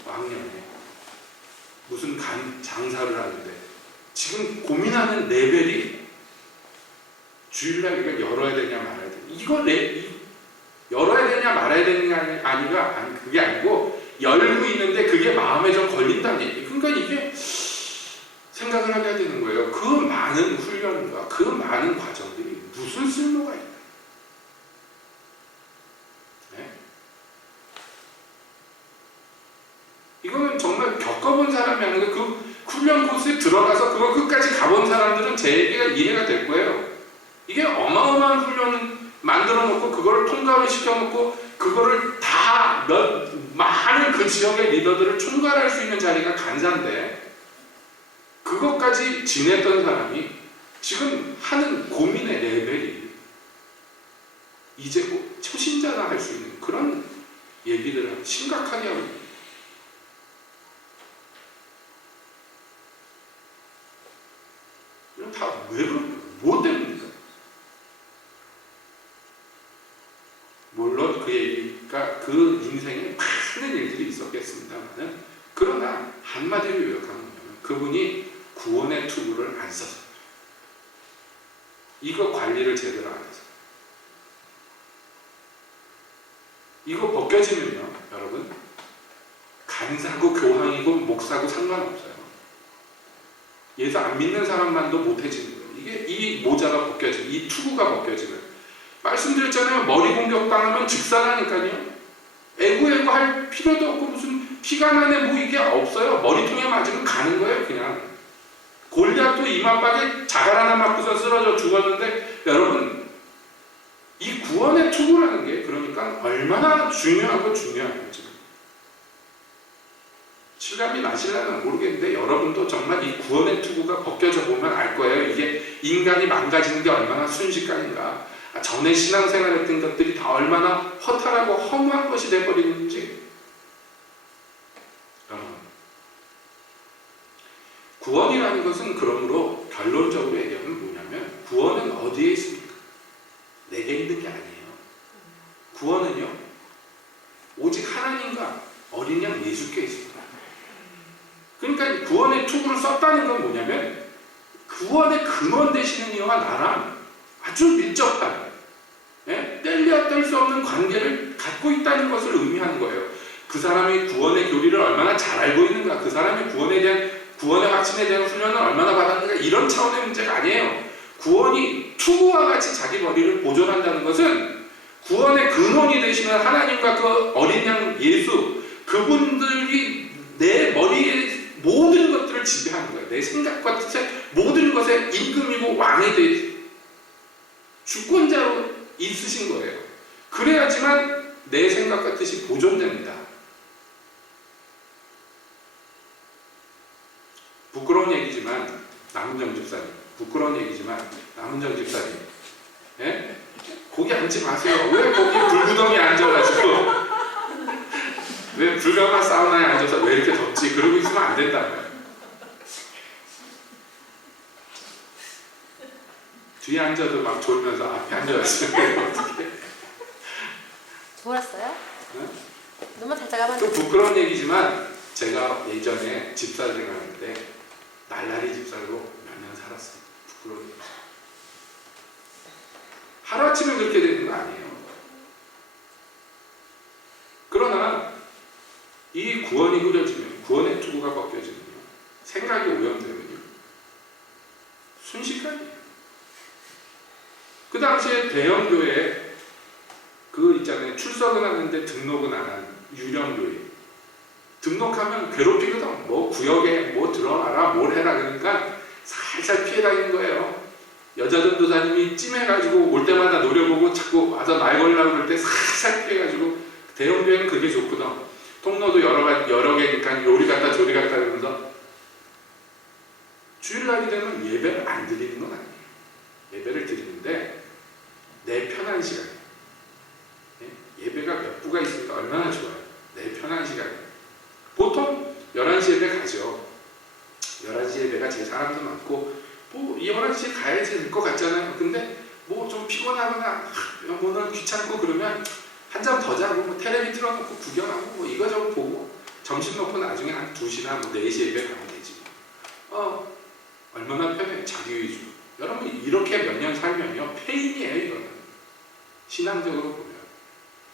왕년에 무슨 장사를 하는데 지금 고민하는 레벨이 주일날 이걸 열어야 되냐 말아야 되냐 이걸 열어야 되냐 말아야 되냐 그게 아니고 열고 있는데 그게 마음에 좀 걸린다는 얘기. 그러니까 이게 생각을 하게 되는 거예요. 그 많은 훈련과 그 많은 과정들이 무슨 쓸모가 있나. 네? 이거는 정말 겪어본 사람이 하는 거 그 훈련 코스에 들어가서 그거 끝까지 가본 사람들은 제 얘기가 이해가 될 거예요. 이게 어마어마한 훈련을 만들어 놓고 그거를 통과를 시켜놓고 그거를 다 많은 그 지역의 리더들을 총괄할 수 있는 자리가 간사인데 그것까지 지냈던 사람이 지금 하는 고민의 레벨이 이제 뭐 초신자가 할 수 있는 그런 얘기들을 심각하게 하고 있습니다. 다 왜 그럴까요? 뭐 때문입니까? 물론 그 얘기가 그 인생에 많은 일들이 있었겠습니다만 그러나 한마디로 요약하면 그분이 구원의 투구를 안 써서 이거 관리를 제대로 안 해서 이거 벗겨지면요 여러분 간사고 교황이고 목사고 상관없어요. 예수 안 믿는 사람만도 못해지는 거예요. 이게 이 모자가 벗겨지면 이 투구가 벗겨지면 말씀드렸잖아요. 머리 공격당하면 즉사라니까요. 애구애구 할 필요도 없고 무슨 피가 나네 뭐 이게 없어요. 머리통에 맞으면 가는 거예요. 그냥 골리앗도 이마박에 자갈 하나 맞고서 쓰러져 죽었는데 여러분 이 구원의 투구라는 게 그러니까 얼마나 중요하고 중요한 거죠. 실감이 나시려면 모르겠는데 여러분도 정말 이 구원의 투구가 벗겨져 보면 알 거예요. 이게 인간이 망가지는 게 얼마나 순식간인가. 전에 신앙생활했던 것들이 다 얼마나 허탈하고 허무한 것이 돼버리는지. 구원이라는 것은 그러므로 결론적으로 얘기하면 뭐냐면 구원은 어디에 있습니까? 내게 있는 게 아니에요. 구원은요 오직 하나님과 어린 양 예수께 있습니다. 그러니까 구원의 투구를 썼다는 건 뭐냐면 구원의 근원 되시는 이와 나랑 아주 밀접한 뗄래야 뗄 수 없는 관계를 갖고 있다는 것을 의미하는 거예요. 그 사람이 구원의 교리를 얼마나 잘 알고 있는가, 그 사람이 구원의 확신에 대한 훈련을 얼마나 받았는가 이런 차원의 문제가 아니에요. 구원이 투구와 같이 자기 머리를 보존한다는 것은 구원의 근원이 되시는 하나님과 그 어린 양 예수 그분들이 내 머리에 모든 것들을 지배하는 거예요. 내 생각과 뜻의 모든 것의 임금이고 왕이 되 주권자로 있으신 거예요. 그래야지만 내 생각과 뜻이 보존됩니다. 부끄러운 얘기지만 남은정 집사님, 부끄러운 얘기지만 남은정 집사님, 예? 거기 앉지 마세요. 왜 거기 불구덩이에 앉아가지고 왜 불가마 사우나에 앉아서 왜 이렇게 덥지? 그러고 있으면 안 된다고요. 뒤에 앉아도 막 졸면서 앞에 앉아있으면 어떻게? 졸았어요? 네? 너무 살짝 가만. 또 부끄러운 얘기지만 제가 예전에 집사 생활할 때 날라리 집사로 몇 년 살았어요. 부끄러운 얘기. 하루아침에 그렇게 되는 거 아니에요. 그러나 이 구원이 흐려지면, 구원의 투구가 벗겨지면요, 생각이 오염되면요, 순식간이에요. 그 당시에 대형교회 그 있잖아요. 출석은 하는데 등록은 안 한 유령교회. 등록하면 괴롭히거든. 뭐 구역에 뭐 들어가라, 뭘 해라 그러니까 살살 피해 다니는 거예요. 여자 전도사님이 찜해가지고 올 때마다 노려보고 자꾸 와서 말 걸려고 그럴 때 살살 피해가지고 대형교회는 그게 좋거든. 통로도 여러 개니까 요리 갔다 저리 갔다 그러면서 주일날이 되면 예배를 안 드리는 건 아니에요. 예배를 드리는데 내 편한 시간에 예배가 몇 부가 있으니까 얼마나 좋아요. 내 편한 시간에 보통 11시 예배 가죠. 11시 예배가 제일 사람도 많고 뭐 11시에 가야지 될 것 같잖아요. 근데 뭐 좀 피곤하거나 오늘 귀찮고 그러면 한 잠 더 자고 뭐 텔레비 틀어놓고 구경하고 뭐 이거저거 보고 점심 먹고 나중에 한 2시나 뭐 4시 예배 가면 되지. 얼마나 편해요. 자기 위주. 여러분 이렇게 몇 년 살면요 폐인이에요. 이거는 신앙적으로 보면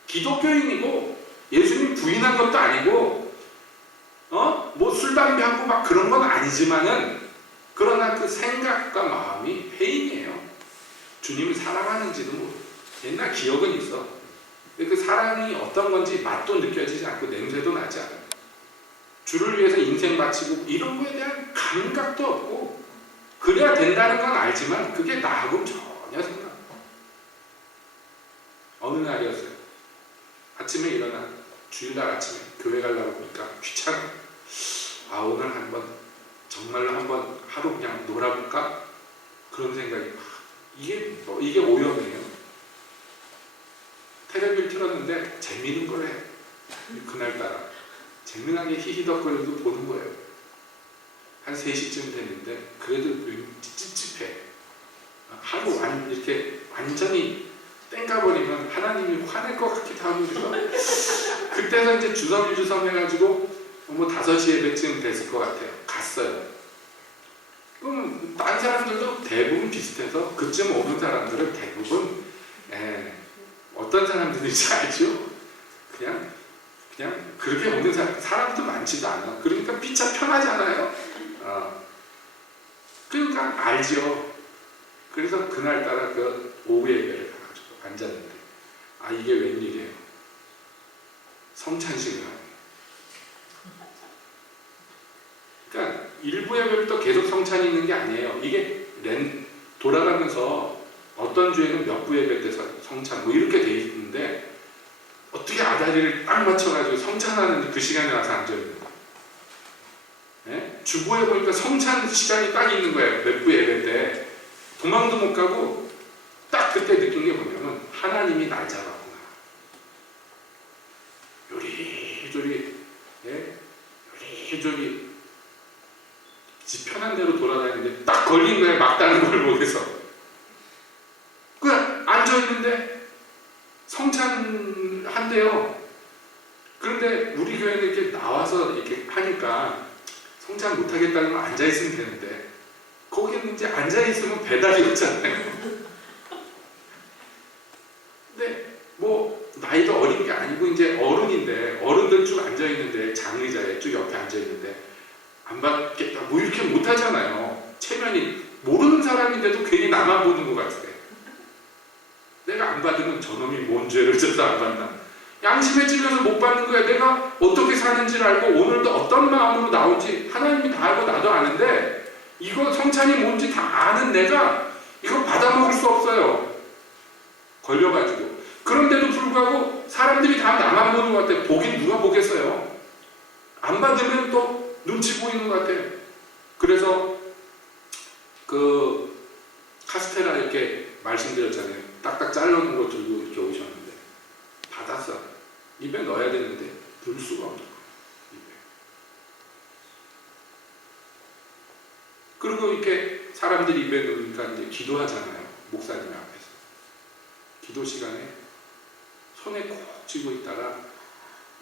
기독교인이고 예수님 부인한 것도 아니고 뭐 술 담배하고 막 그런 건 아니지만은 그러나 그 생각과 마음이 폐인이에요. 주님을 사랑하는지도 모르고 옛날 기억은 있어. 근데 그 사랑이 어떤 건지 맛도 느껴지지 않고 냄새도 나지 않아요. 주를 위해서 인생 바치고 이런 거에 대한 감각도 없고 그래야 된다는 건 알지만 그게 나하고 전혀 생각. 어느 날이었어요. 아침에 일어나 주일날 아침에 교회 가려고 보니까 귀찮아. 아 오늘 한번 정말로 한번 하루 그냥 놀아볼까? 그런 생각이 이게 오염이에요. 테레비를 틀었는데 재미있는 걸 해. 그날따라 재미나게 히히덕거리도 보는 거예요. 한 3시쯤 됐는데 그래도 찝찝해. 하루 이렇게 완전히 땡가버리면 하나님이 화낼 것 같기도 하고 그래서 그때서 이제 주섬주섬 해가지고 뭐 5시 예배쯤 됐을 것 같아요. 갔어요. 그럼 다른 사람들도 대부분 비슷해서 그쯤 오는 사람들은 대부분 어떤 사람들인지 알죠? 그냥 그렇게 오는 사람도 많지도 않아. 그러니까 피차 편하잖아요. 그러니까 알죠. 그래서 그날따라 그 오후 예배를 가가지고 앉았는데 이게 웬일이에요. 성찬식을 하네. 그러니까 일부 예배부터 계속 성찬이 있는 게 아니에요. 이게 돌아가면서 어떤 주에는 몇 부 예배 때 성찬 뭐 이렇게 돼 있는데 어떻게 아다리를 딱 맞춰가지고 성찬하는 그 시간에 와서 앉아있는 거예요. 네? 주보에 보니까 성찬 시간이 딱 있는 거예요. 몇 부 예배 때. 도망도 못 가고 딱 그때 느낀 게 뭐냐면 하나님이 날 잡았구나. 요리조리 요리조리 지 편한 대로 돌아다니는데 딱 걸린 거예요. 막다른 걸 못해서. 그냥 앉아있는데 성찬 한대요. 그런데 우리 교회는 이렇게 나와서 이렇게 하니까 성찬 못하겠다는 건 앉아있으면 되는데 거기는 이제 앉아있으면 배달이 오잖아요. 근데 뭐 나이도 어린 게 아니고 이제 어른인데 어른들 쭉 앉아있는데 장의자에 쭉 옆에 앉아있는데 안 받겠다 뭐 이렇게 못하잖아요. 체면이 모르는 사람인데도 괜히 나만 보는 것 같아. 내가 안 받으면 저놈이 뭔 죄를 져서 안 받나. 양심에 찔려서 못 받는 거야. 내가 어떻게 사는지를 알고 오늘도 어떤 마음으로 나올지 하나님이 다 알고 나도 아는데 이거 성찬이 뭔지 다 아는 내가 이거 받아먹을 수 없어요. 걸려가지고. 그런데도 불구하고 사람들이 다 나만 보는 것 같아. 보긴 누가 보겠어요. 안 받으면 또 눈치 보이는 것 같아. 그래서 그 카스테라 이렇게 말씀드렸잖아요. 딱딱 잘라놓은 거 들고 이렇게 오셨는데 받았어. 입에 넣어야 되는데 넣을 수가 없는 거예요. 입에. 그리고 이렇게 사람들이 입에 넣으니까 이제 기도하잖아요. 목사님 앞에서. 기도 시간에 손에 꼭 쥐고 있다가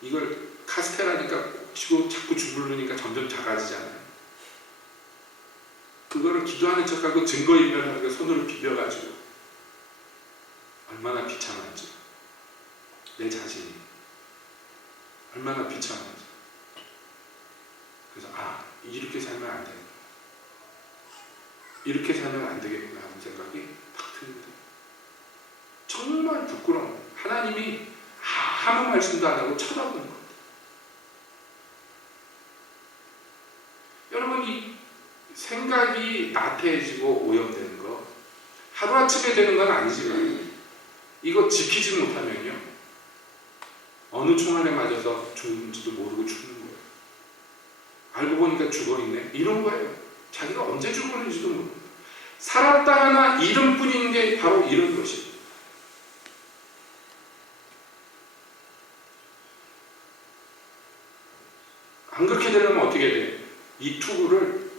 이걸 카스테라니까 꼭 쥐고 자꾸 주물르니까 점점 작아지잖아요. 그거를 기도하는 척하고 증거인멸하는 거 손으로 비벼가지고 얼마나 비참한지 내 자신이 얼마나 비참한지 그래서 이렇게 살면 안 되겠구나 이렇게 살면 안 되겠구나 하는 생각이 딱 듭니다. 정말 부끄러운 하나님이 아무 말씀도 안 하고 쳐다보는 것. 여러분 이 생각이 나태해지고 오염되는 거 하루아침에 되는 건 아니지만 이거 지키지 못하면요 어느 총알에 맞아서 죽는지도 모르고 죽는 거예요. 알고 보니까 죽어있네 이런 거예요. 자기가 언제 죽었는지도 모르고 살았다 하나 이름뿐인 게 바로 이런 것이에요. 안 그렇게 되려면 어떻게 돼? 이 투구를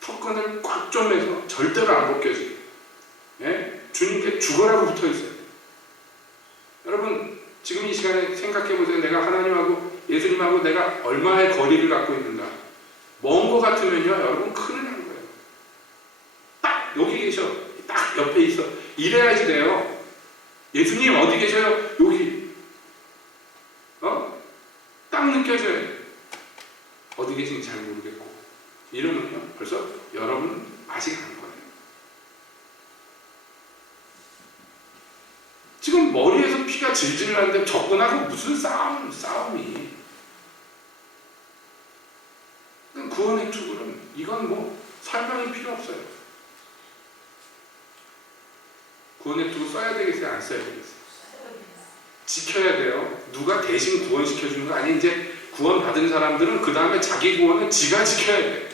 턱끈을 꽉 쪼매서 절대로 안 벗겨지게 주님께 죽어라고 붙어있어요. 여러분 지금 이 시간에 생각해보세요. 내가 하나님하고 예수님하고 내가 얼마의 거리를 갖고 있는가. 먼 거 같으면요 여러분 큰일 나는 거예요. 딱 여기 계셔. 딱 옆에 있어. 이래야지 돼요. 예수님 어디 계셔요? 여기. 딱 느껴져요. 어디 계신지 잘 모르겠고 이러면요 벌써 여러분은 맛이 가는 거예요. 지금 머리에서 피가 질질 나는데 접근하고 무슨 싸움이 이건 뭐 설명이 필요 없어요. 구원에 두고 써야 되겠어요? 안 써야 되겠어요? 지켜야 돼요. 누가 대신 구원시켜주는 거 아니. 이제 구원 받은 사람들은 그 다음에 자기 구원은 지가 지켜야 돼요.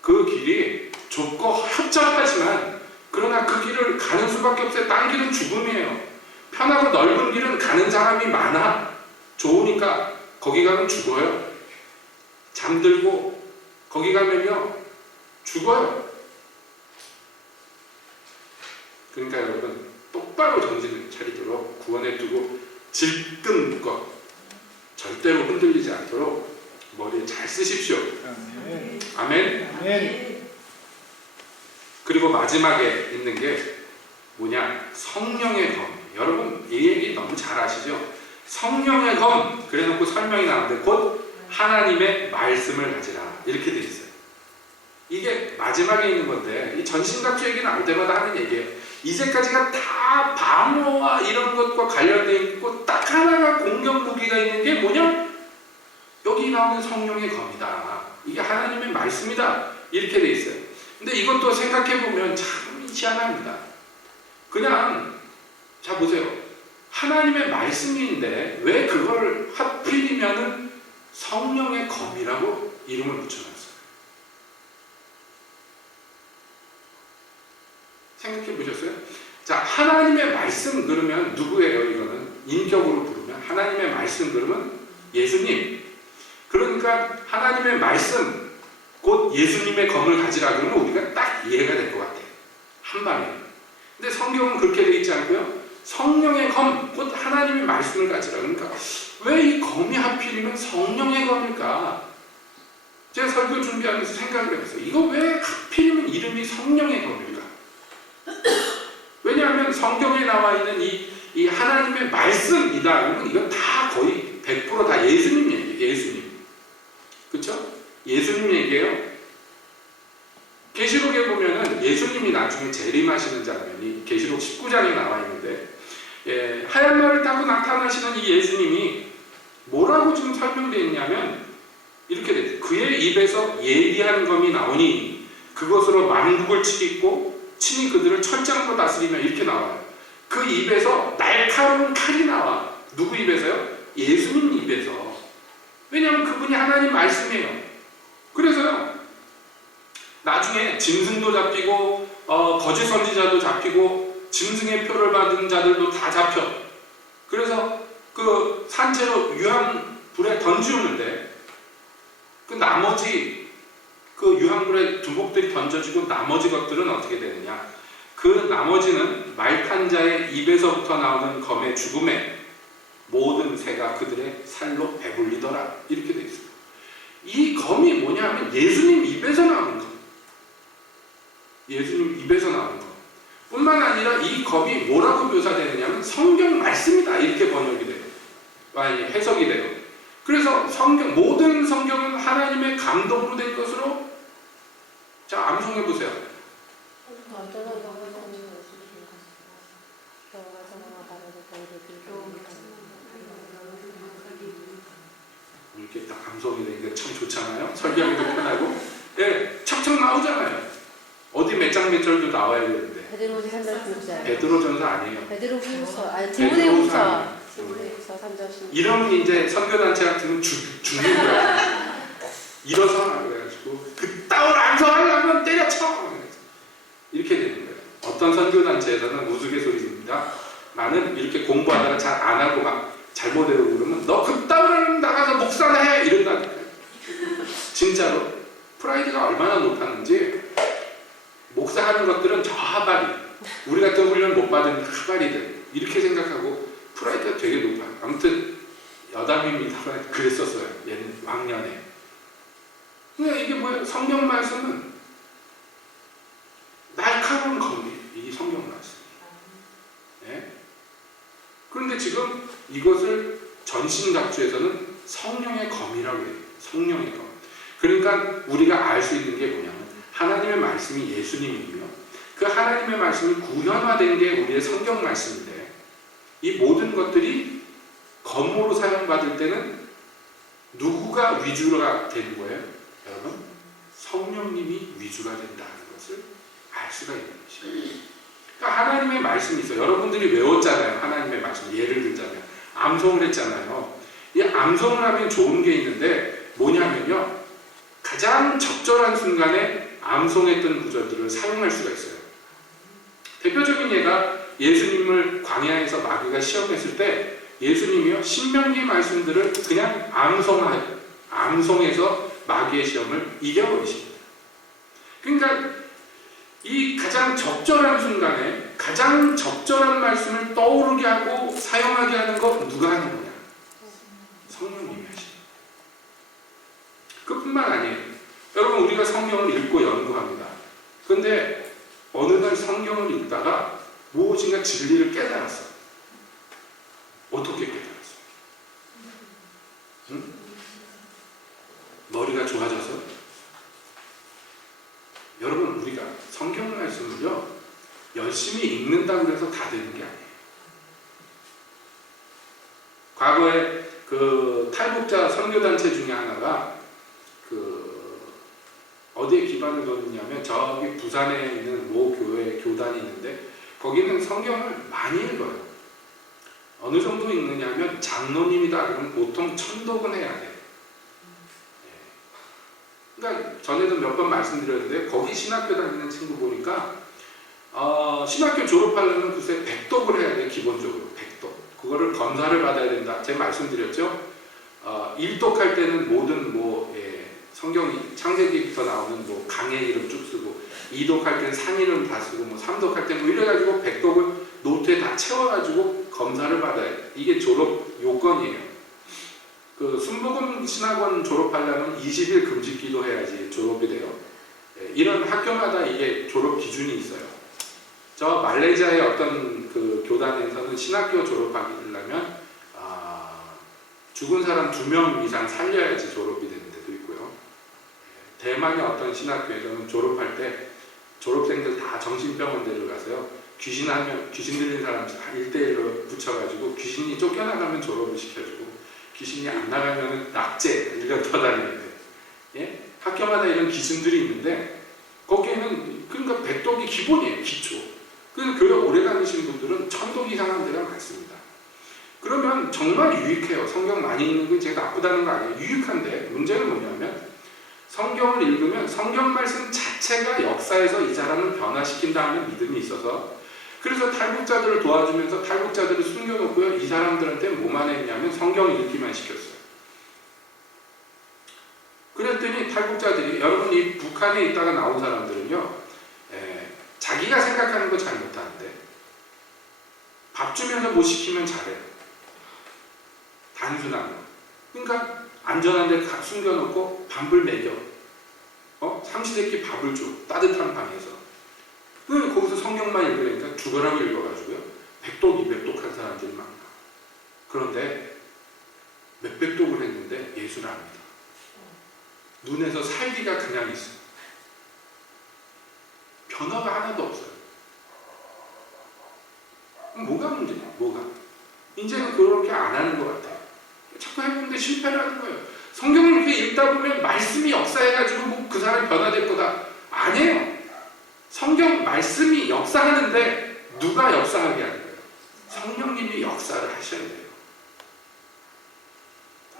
그 길이 좁고 협잡하지만 그러나 그 길을 가는 수밖에 없어요. 딴 길은 죽음이에요. 편하고 넓은 길은 가는 사람이 많아. 좋으니까 거기 가면 죽어요. 잠들고 거기 가면요 죽어요. 그러니까 여러분 똑바로 정신을 차리도록 구원에 두고 질끈 묶어 절대로 흔들리지 않도록 머리에 잘 쓰십시오. 아멘. 아멘. 그리고 마지막에 있는 게 뭐냐? 성령의 검. 여러분 이 얘기 너무 잘 아시죠? 성령의 검 그래놓고 설명이 나오는데 곧 하나님의 말씀을 가지라 이렇게 돼 있어요. 이게 마지막에 있는 건데 이 전신갑주 얘기 나올 때마다 하는 얘기예요. 이제까지가 다 방어와 이런 것과 관련되어 있고 딱 하나가 공격 무기가 있는 게 뭐냐? 여기 나오는 성령의 검이다. 이게 하나님의 말씀이다. 이렇게 돼 있어요. 근데 이것도 생각해보면 참 희한합니다. 그냥 자 보세요. 하나님의 말씀인데 왜 그걸 하필이면은 성령의 검이라고 이름을 붙여놨어요. 생각해 보셨어요? 자, 하나님의 말씀 그러면 누구예요? 이거는 인격으로 부르면 하나님의 말씀 그러면 예수님. 그러니까 하나님의 말씀 곧 예수님의 검을 가지라 그러면 우리가 딱 이해가 될 것 같아요. 한 방에. 근데 성경은 그렇게 되어 있지 않고요. 성령의 검 곧 하나님의 말씀을 가지라. 그러니까 왜 이 검이 하필이면 성령의 검일까? 제가 설교 준비하면서 생각을 해봤어요. 이거 왜 하필이면 이름이 성령의 검일까? 왜냐하면 성경에 나와 있는 이 하나님의 말씀이다. 그러면 이건 다 거의 100% 다 예수님 얘기예요. 예수님. 그렇죠? 예수님 얘기예요. 계시록에 보면은 예수님이 나중에 재림하시는 장면이 계시록 19장에 나와 있는데 하얀 말을 타고 나타나시는 이 예수님이 뭐라고 지금 설명되어 있냐면 이렇게 돼. 그의 입에서 예리한 검이 나오니 그것으로 만국을 치겠고 친히 그들을 철장으로 다스리며 이렇게 나와요. 그 입에서 날카로운 칼이 나와. 누구 입에서요? 예수님 입에서. 왜냐하면 그분이 하나님 말씀이에요. 그래서요 나중에 짐승도 잡히고 거짓 선지자도 잡히고 짐승의 표를 받은 자들도 다 잡혀. 그래서 그 산채로 유황불에 던지우는데 그 나머지 그 유황불에 두목들이 던져지고 나머지 것들은 어떻게 되느냐? 그 나머지는 말탄 자의 입에서부터 나오는 검의 죽음에 모든 새가 그들의 살로 배불리더라. 이렇게 되어 있습니다. 이 검이 뭐냐면 예수님 입에서 나오는 검. 예수님 입에서 나오는 검. 뿐만 아니라 이 검이 뭐라고 묘사되느냐면 성경 말씀이다. 이렇게 번역이 돼요. 아니 해석이 돼요. 그래서 모든 성경은 하나님의 감동으로 된 것으로 자 암송해 보세요. 이렇게 딱 감성이 되니까 참 좋잖아요. 설교하기도 편하고. 예, 척척 나오잖아요. 어디 몇 장 몇 절도 나와야 되는데. 베드로전서 3장. 베드로전서 아니에요. 베드로후서 아니 디모데후서 3장. 이러면 이제 선교단체 같은 건 죽는 거야. 일어서라 그래가지고 그따위로 암송하려면 때려쳐. 이렇게 되는 거예요. 어떤 선교단체에서는 우스갯소리입니다. 나는 이렇게 공부하다가 잘 안 하고 막 잘못 외우고 그러면 너 그따위로 나가서 목사나 해 이런다니까요. 진짜로 프라이드가 얼마나 높았는지 목사하는 것들은 저 하바리 우리 같은 훈련 못 받은 하바리들 이렇게 생각하고 프라이드가 되게 높아요. 아무튼 여담입니다. 그랬었어요. 얘는 왕년에. 근데 이게 뭐예요? 성경 말씀은 날카로운 검이에요. 이 성경 말씀. 네? 그런데 지금 이것을 전신갑주에서는 성령의 검이라고 해요. 성령의 검. 그러니까 우리가 알 수 있는 게 뭐냐면 하나님의 말씀이 예수님이며 그 하나님의 말씀이 구현화된 게 우리의 성경 말씀인데 이 모든 것들이 검으로 사용받을 때는 누구가 위주가 되는 거예요? 여러분, 성령님이 위주가 된다는 것을 알 수가 있는 것입니다. 그러니까 하나님의 말씀이 있어요. 여러분들이 외웠잖아요. 하나님의 말씀. 예를 들자면 암송을 했잖아요. 이 암송을 하면 좋은 게 있는데 뭐냐면요, 가장 적절한 순간에 암송했던 구절들을 사용할 수가 있어요. 대표적인 예가 예수님을 광야에서 마귀가 시험했을 때 예수님이요 신명기 말씀들을 그냥 암송해서 마귀의 시험을 이겨버리십니다. 그러니까 이 가장 적절한 순간에 가장 적절한 말씀을 떠오르게 하고 사용하게 하는 거 누가 하는 거냐? 성령님이 하십니다. 그뿐만 아니에요. 여러분, 우리가 성경을 읽고 연구합니다. 그런데 어느 날 성경을 읽다가 무엇인가 진리를 깨달았어요. 어떻게 깨달았어요? 응? 머리가 좋아져서? 여러분, 우리가 성경 말씀을요 열심히 읽는다고 해서 다 되는 게 아니에요. 과거에 그 탈북자 선교단체 중에 하나가 어디에 기반을 뒀냐면 저기 부산에 있는 모 교회 교단이 있는데 거기는 성경을 많이 읽어요. 어느 정도 읽느냐면 장로님이다 그러면 보통 천독은 해야 돼. 그러니까 전에도 몇 번 말씀드렸는데 거기 신학교 다니는 친구 보니까 신학교 졸업하려면 글쎄 100독을 해야 돼. 기본적으로 100독. 그거를 검사를 받아야 된다. 제가 말씀드렸죠. 1독할 때는 모든 성경 창세기부터 나오는 강의 이름 쭉 쓰고 2독할 때는 산 이름 다 쓰고 3독할 때는 이래가지고 100독을 노트에 다 채워가지고 검사를 받아야 돼. 이게 졸업 요건이에요. 그 순복음 신학원 졸업하려면 20일 금식기도 해야지 졸업이 돼요. 이런 학교마다 이게 졸업 기준이 있어요. 저 말레이시아의 어떤 그 교단에서는 신학교 졸업하려면 죽은 사람 2명 이상 살려야지 졸업이 되는 데도 있고요. 대만의 어떤 신학교에서는 졸업할 때 졸업생들 다 정신병원들로 가서요. 귀신 들린 사람 1대1로 붙여가지고 귀신이 쫓겨나가면 졸업을 시켜주고 귀신이 안 나가면 낙제 이렇게 떠다니는데 학교마다 이런 기준들이 있는데 거기에는 그러니까 100독이 기본이에요. 기초. 그래서 교회 오래 다니신 분들은 1000독 이상 한 데가 많습니다. 그러면 정말 유익해요. 성경 많이 읽는 건 제가 나쁘다는 거 아니에요. 유익한데 문제는 뭐냐면 성경을 읽으면 성경 말씀 자체가 역사에서 이 사람을 변화시킨다는 믿음이 있어서 그래서 탈북자들을 도와주면서 탈북자들을 숨겨놓고요. 이 사람들한테 뭐만 했냐면 성경 읽기만 시켰어요. 그랬더니 탈북자들이 여러분 이 북한에 있다가 나온 사람들은요. 자기가 생각하는 거 잘 못하는데 밥 주면서 뭐 시키면 잘해요. 단순한 거. 그러니까 안전한 데 숨겨놓고 밥을 먹여. 삼시세끼 밥을 줘. 따뜻한 방에서. 거기서 성경만 읽으니까 죽어라고 읽어가지고요. 100독, 200독 한 사람들이 많다. 그런데 몇백 독을 했는데 예수를 압니다. 눈에서 살기가 그냥 있어요. 변화가 하나도 없어요. 뭐가 문제냐? 뭐가? 이제는 그렇게 안 하는 것 같아요. 자꾸 해보는데 실패를 하는 거예요. 성경을 이렇게 읽다 보면 말씀이 역사해가지고 그 사람이 변화될 거다. 아니에요. 성경 말씀이 역사하는데 누가 역사하게 하는 거예요? 성령님이 역사를 하셔야 돼요.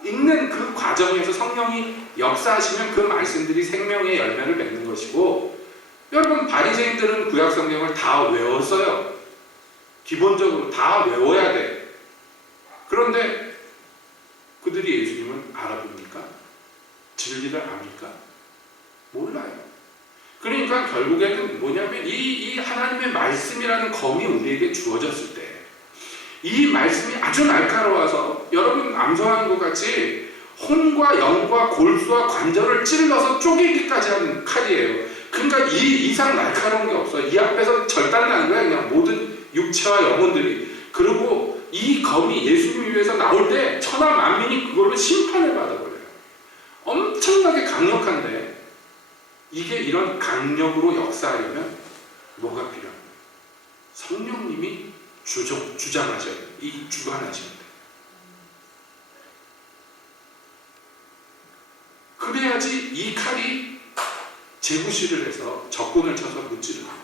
읽는 그 과정에서 성령이 역사하시면 그 말씀들이 생명의 열매를 맺는 것이고 여러분 바리새인들은 구약 성경을 다 외웠어요. 기본적으로 다 외워야 돼. 그런데 그들이 예수님을 알아봅니까? 진리를 압니까? 몰라요. 그러니까 결국에는 뭐냐면 이 하나님의 말씀이라는 검이 우리에게 주어졌을 때 이 말씀이 아주 날카로워서 여러분 암송하는 것 같이 혼과 영과 골수와 관절을 찔러서 쪼개기까지 하는 칼이에요. 그러니까 이 이상 날카로운 게 없어요. 이 앞에서 절단나는 거야. 그냥 모든 육체와 영혼들이. 그리고 이 검이 예수님 위해서 나올 때 천하 만민이 그걸로 심판을 받아버려요. 엄청나게 강력한데 이게 이런 강력으로 역사하려면 뭐가 필요합니까? 성령님이 주장하셔야 돼요. 이 주관하셔야 돼요. 그래야지 이 칼이 재구시를 해서 적군을 쳐서 무찌르는 거예요.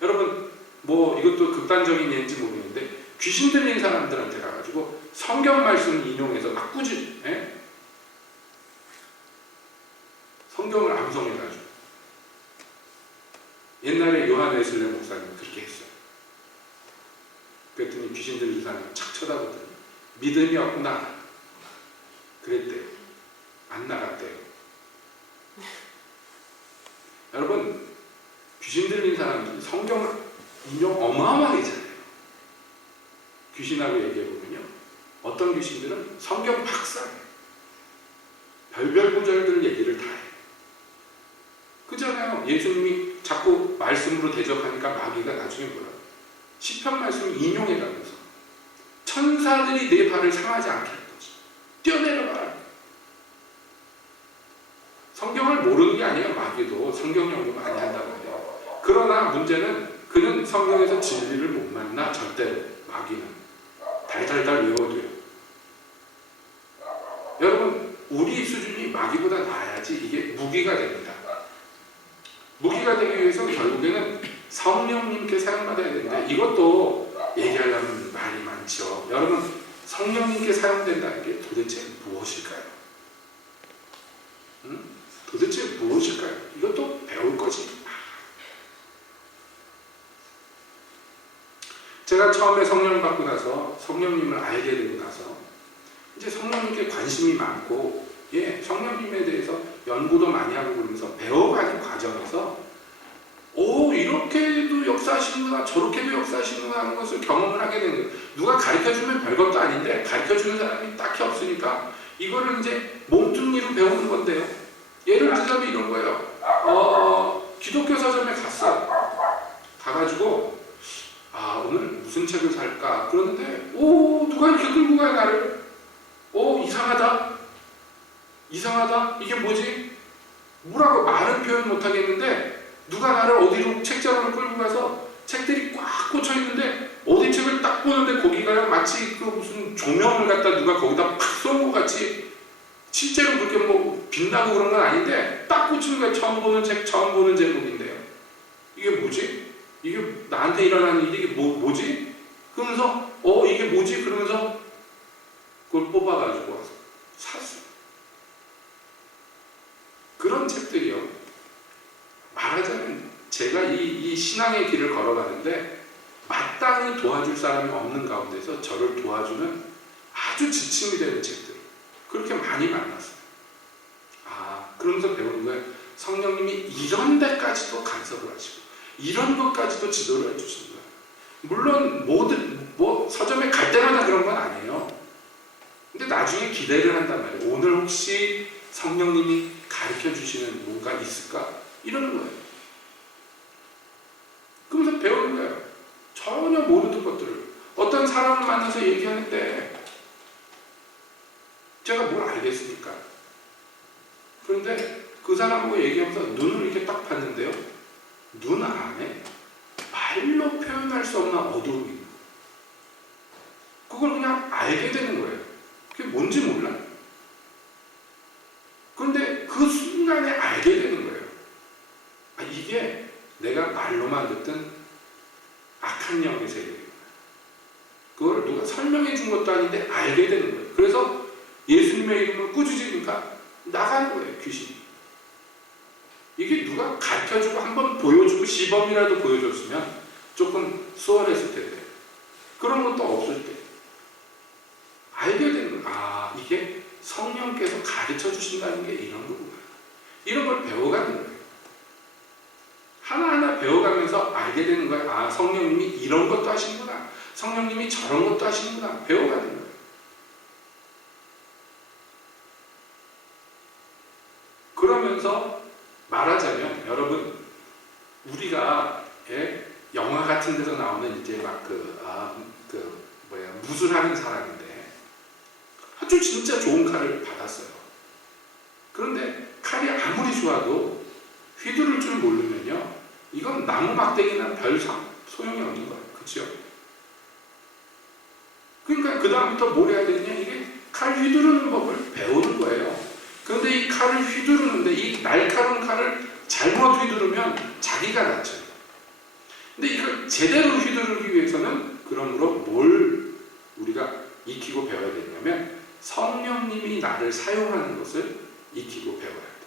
여러분 뭐 이것도 극단적인 예인지 모르겠는데 귀신 들린 사람들한테 가가지고 성경 말씀을 인용해서 막 꾸짖, 성경을 암송해가지고 옛날에 요한 웨슬레 목사님 그렇게 했어요. 그랬더니 귀신 들린 사람이 착 쳐다보더니 믿음이 없구나 그랬대요. 안 나갔대요. 여러분 귀신 들린 사람들이 성경 인용 어마어마하게 잘해요. 귀신하고 얘기해보면요, 어떤 귀신들은 성경 박사예요. 별별 구절들 얘기를 다 해요. 그잖아요. 예수님이 자꾸 말씀으로 대적하니까 마귀가 나중에 뭐라고 시편 말씀을 인용해가면서 천사들이 내 발을 상하지 않게 할 거지. 뛰어내려봐. 성경을 모르는 게 아니에요. 마귀도 성경 연구 많이 한다고 해요. 그러나 문제는 그는 성경에서 진리를 못 만나. 절대로 마귀는 달달달 외워도요. 여러분 우리 수준이 마귀보다 나아야지 이게 무기가 됩니다. 무기가 되기 위해서 결국에는 성령님께 사용받아야 되는데 이것도 얘기하려면 말이 많죠. 여러분 성령님께 사용된다는 게 도대체 무엇일까요? 도대체 무엇일까요? 이것도 배울 거지. 제가 처음에 성령을 받고 나서 성령님을 알게 되고 나서 이제 성령님께 관심이 많고 성령님에 대해서 연구도 많이 하고 그러면서 배워가는 과정에서 이렇게도 역사하시는구나 저렇게도 역사하시는구나 하는 것을 경험을 하게 되는 거예요. 누가 가르쳐주면 별것도 아닌데 가르쳐주는 사람이 딱히 없으니까 이거를 이제 몸뚱이로 배우는 건데요. 예를 들자면 이런 거예요. 기독교 서점에 갔어요. 가가지고 오늘 무슨 책을 살까? 그러는데 누가 이렇게 끌고 가요 나를? 이상하다? 이게 뭐지? 뭐라고 말은 표현 못하겠는데 누가 나를 어디로 책자루를 끌고 가서 책들이 꽉 꽂혀 있는데 어디 책을 딱 보는데 거기가 마치 그 무슨 조명을 갖다 누가 거기다 팍 쏜 것 같이 실제로 그렇게 뭐 빛나고 그런 건 아닌데 딱 꽂힌 거예요. 처음 보는 책, 처음 보는 제목인데요. 이게 뭐지? 이게 나한테 일어나는 일이 뭐지? 그러면서 이게 뭐지? 그러면서 그걸 뽑아가지고 와서 샀어요. 그런 책들이요. 말하자면 제가 이 신앙의 길을 걸어가는데 마땅히 도와줄 사람이 없는 가운데서 저를 도와주는 아주 지침이 되는 책들 그렇게 많이 만났어요. 그러면서 배우는 거예요. 성령님이 이런 데까지도 간섭을 하시고 이런 것까지도 지도를 해주시는 거예요. 물론 서점에 갈 때마다 그런 건 아니에요. 근데 나중에 기대를 한단 말이에요. 오늘 혹시 성령님이 가르쳐 주시는 뭔가 있을까? 이러는 거예요. 그러면서 배우는 거예요. 전혀 모르는 것들을. 어떤 사람을 만나서 얘기하는데 제가 뭘 알겠습니까? 그런데 그 사람하고 얘기하면서 눈을 이렇게 딱 봤는데요. 눈 안에 말로 표현할 수 없는 어두움이 있는 거예요. 그걸 그냥 알게 되는 거예요. 그게 뭔지 몰라요. 그런데 그 순간에 알게 되는 거예요. 이게 내가 말로만 듣던 악한 영의 세력이구나. 그걸 누가 설명해 준 것도 아닌데 알게 되는 거예요. 그래서 예수님의 이름을 꾸짖으니까 나가는 거예요, 귀신이. 이게 누가 가르쳐주고 한번 보여주고 시범이라도 보여줬으면 조금 수월했을 텐데 그런 것도 없을 때 알게 되는 거예요. 이게 성령께서 가르쳐 주신다는 게 이런 거구나. 이런 걸 배워가는 거예요. 하나하나 배워가면서 알게 되는 거예요. 성령님이 이런 것도 하시는구나. 성령님이 저런 것도 하시는구나. 배워가는 거예요. 그러면서 말하자면 여러분 우리가 영화 같은 데서 나오는 이제 막 무술하는 사람인데 아주 진짜 좋은 칼을 받았어요. 그런데 칼이 아무리 좋아도 휘두를 줄 모르면요 이건 나무 막대기나 별 소용이 없는 거예요. 그렇죠? 그러니까 그 다음부터 뭘 해야 되느냐, 이게 칼 휘두르는 법을 배우는 거예요. 그런데 이 칼을 휘두르는데 이 날카로운 칼을 잘못 휘두르면 자기가 다쳐요. 근데 이걸 제대로 휘두르기 위해서는 그러므로 뭘 우리가 익히고 배워야 되냐면 성령님이 나를 사용하는 것을 익히고 배워야 돼.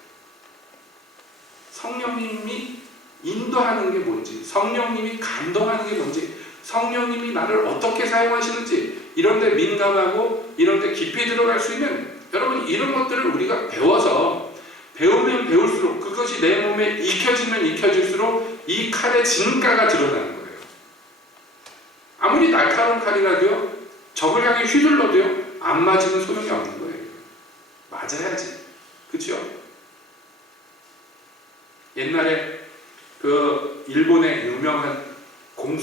성령님이 인도하는 게 뭔지, 성령님이 감동하는 게 뭔지, 성령님이 나를 어떻게 사용하시는지 이런 데 민감하고 이런 데 깊이 들어갈 수 있는 여러분 이런 것들을 우리가 배워서 배우면 배울수록 그것이 내 몸에 익혀지면 익혀질수록 이 칼의 진가가 드러나는 거예요. 아무리 날카로운 칼이라도요 적을 향해 휘둘러도요 안 맞으면 소용이 없는 거예요. 맞아야지. 그렇죠? 옛날에 그 일본의 유명한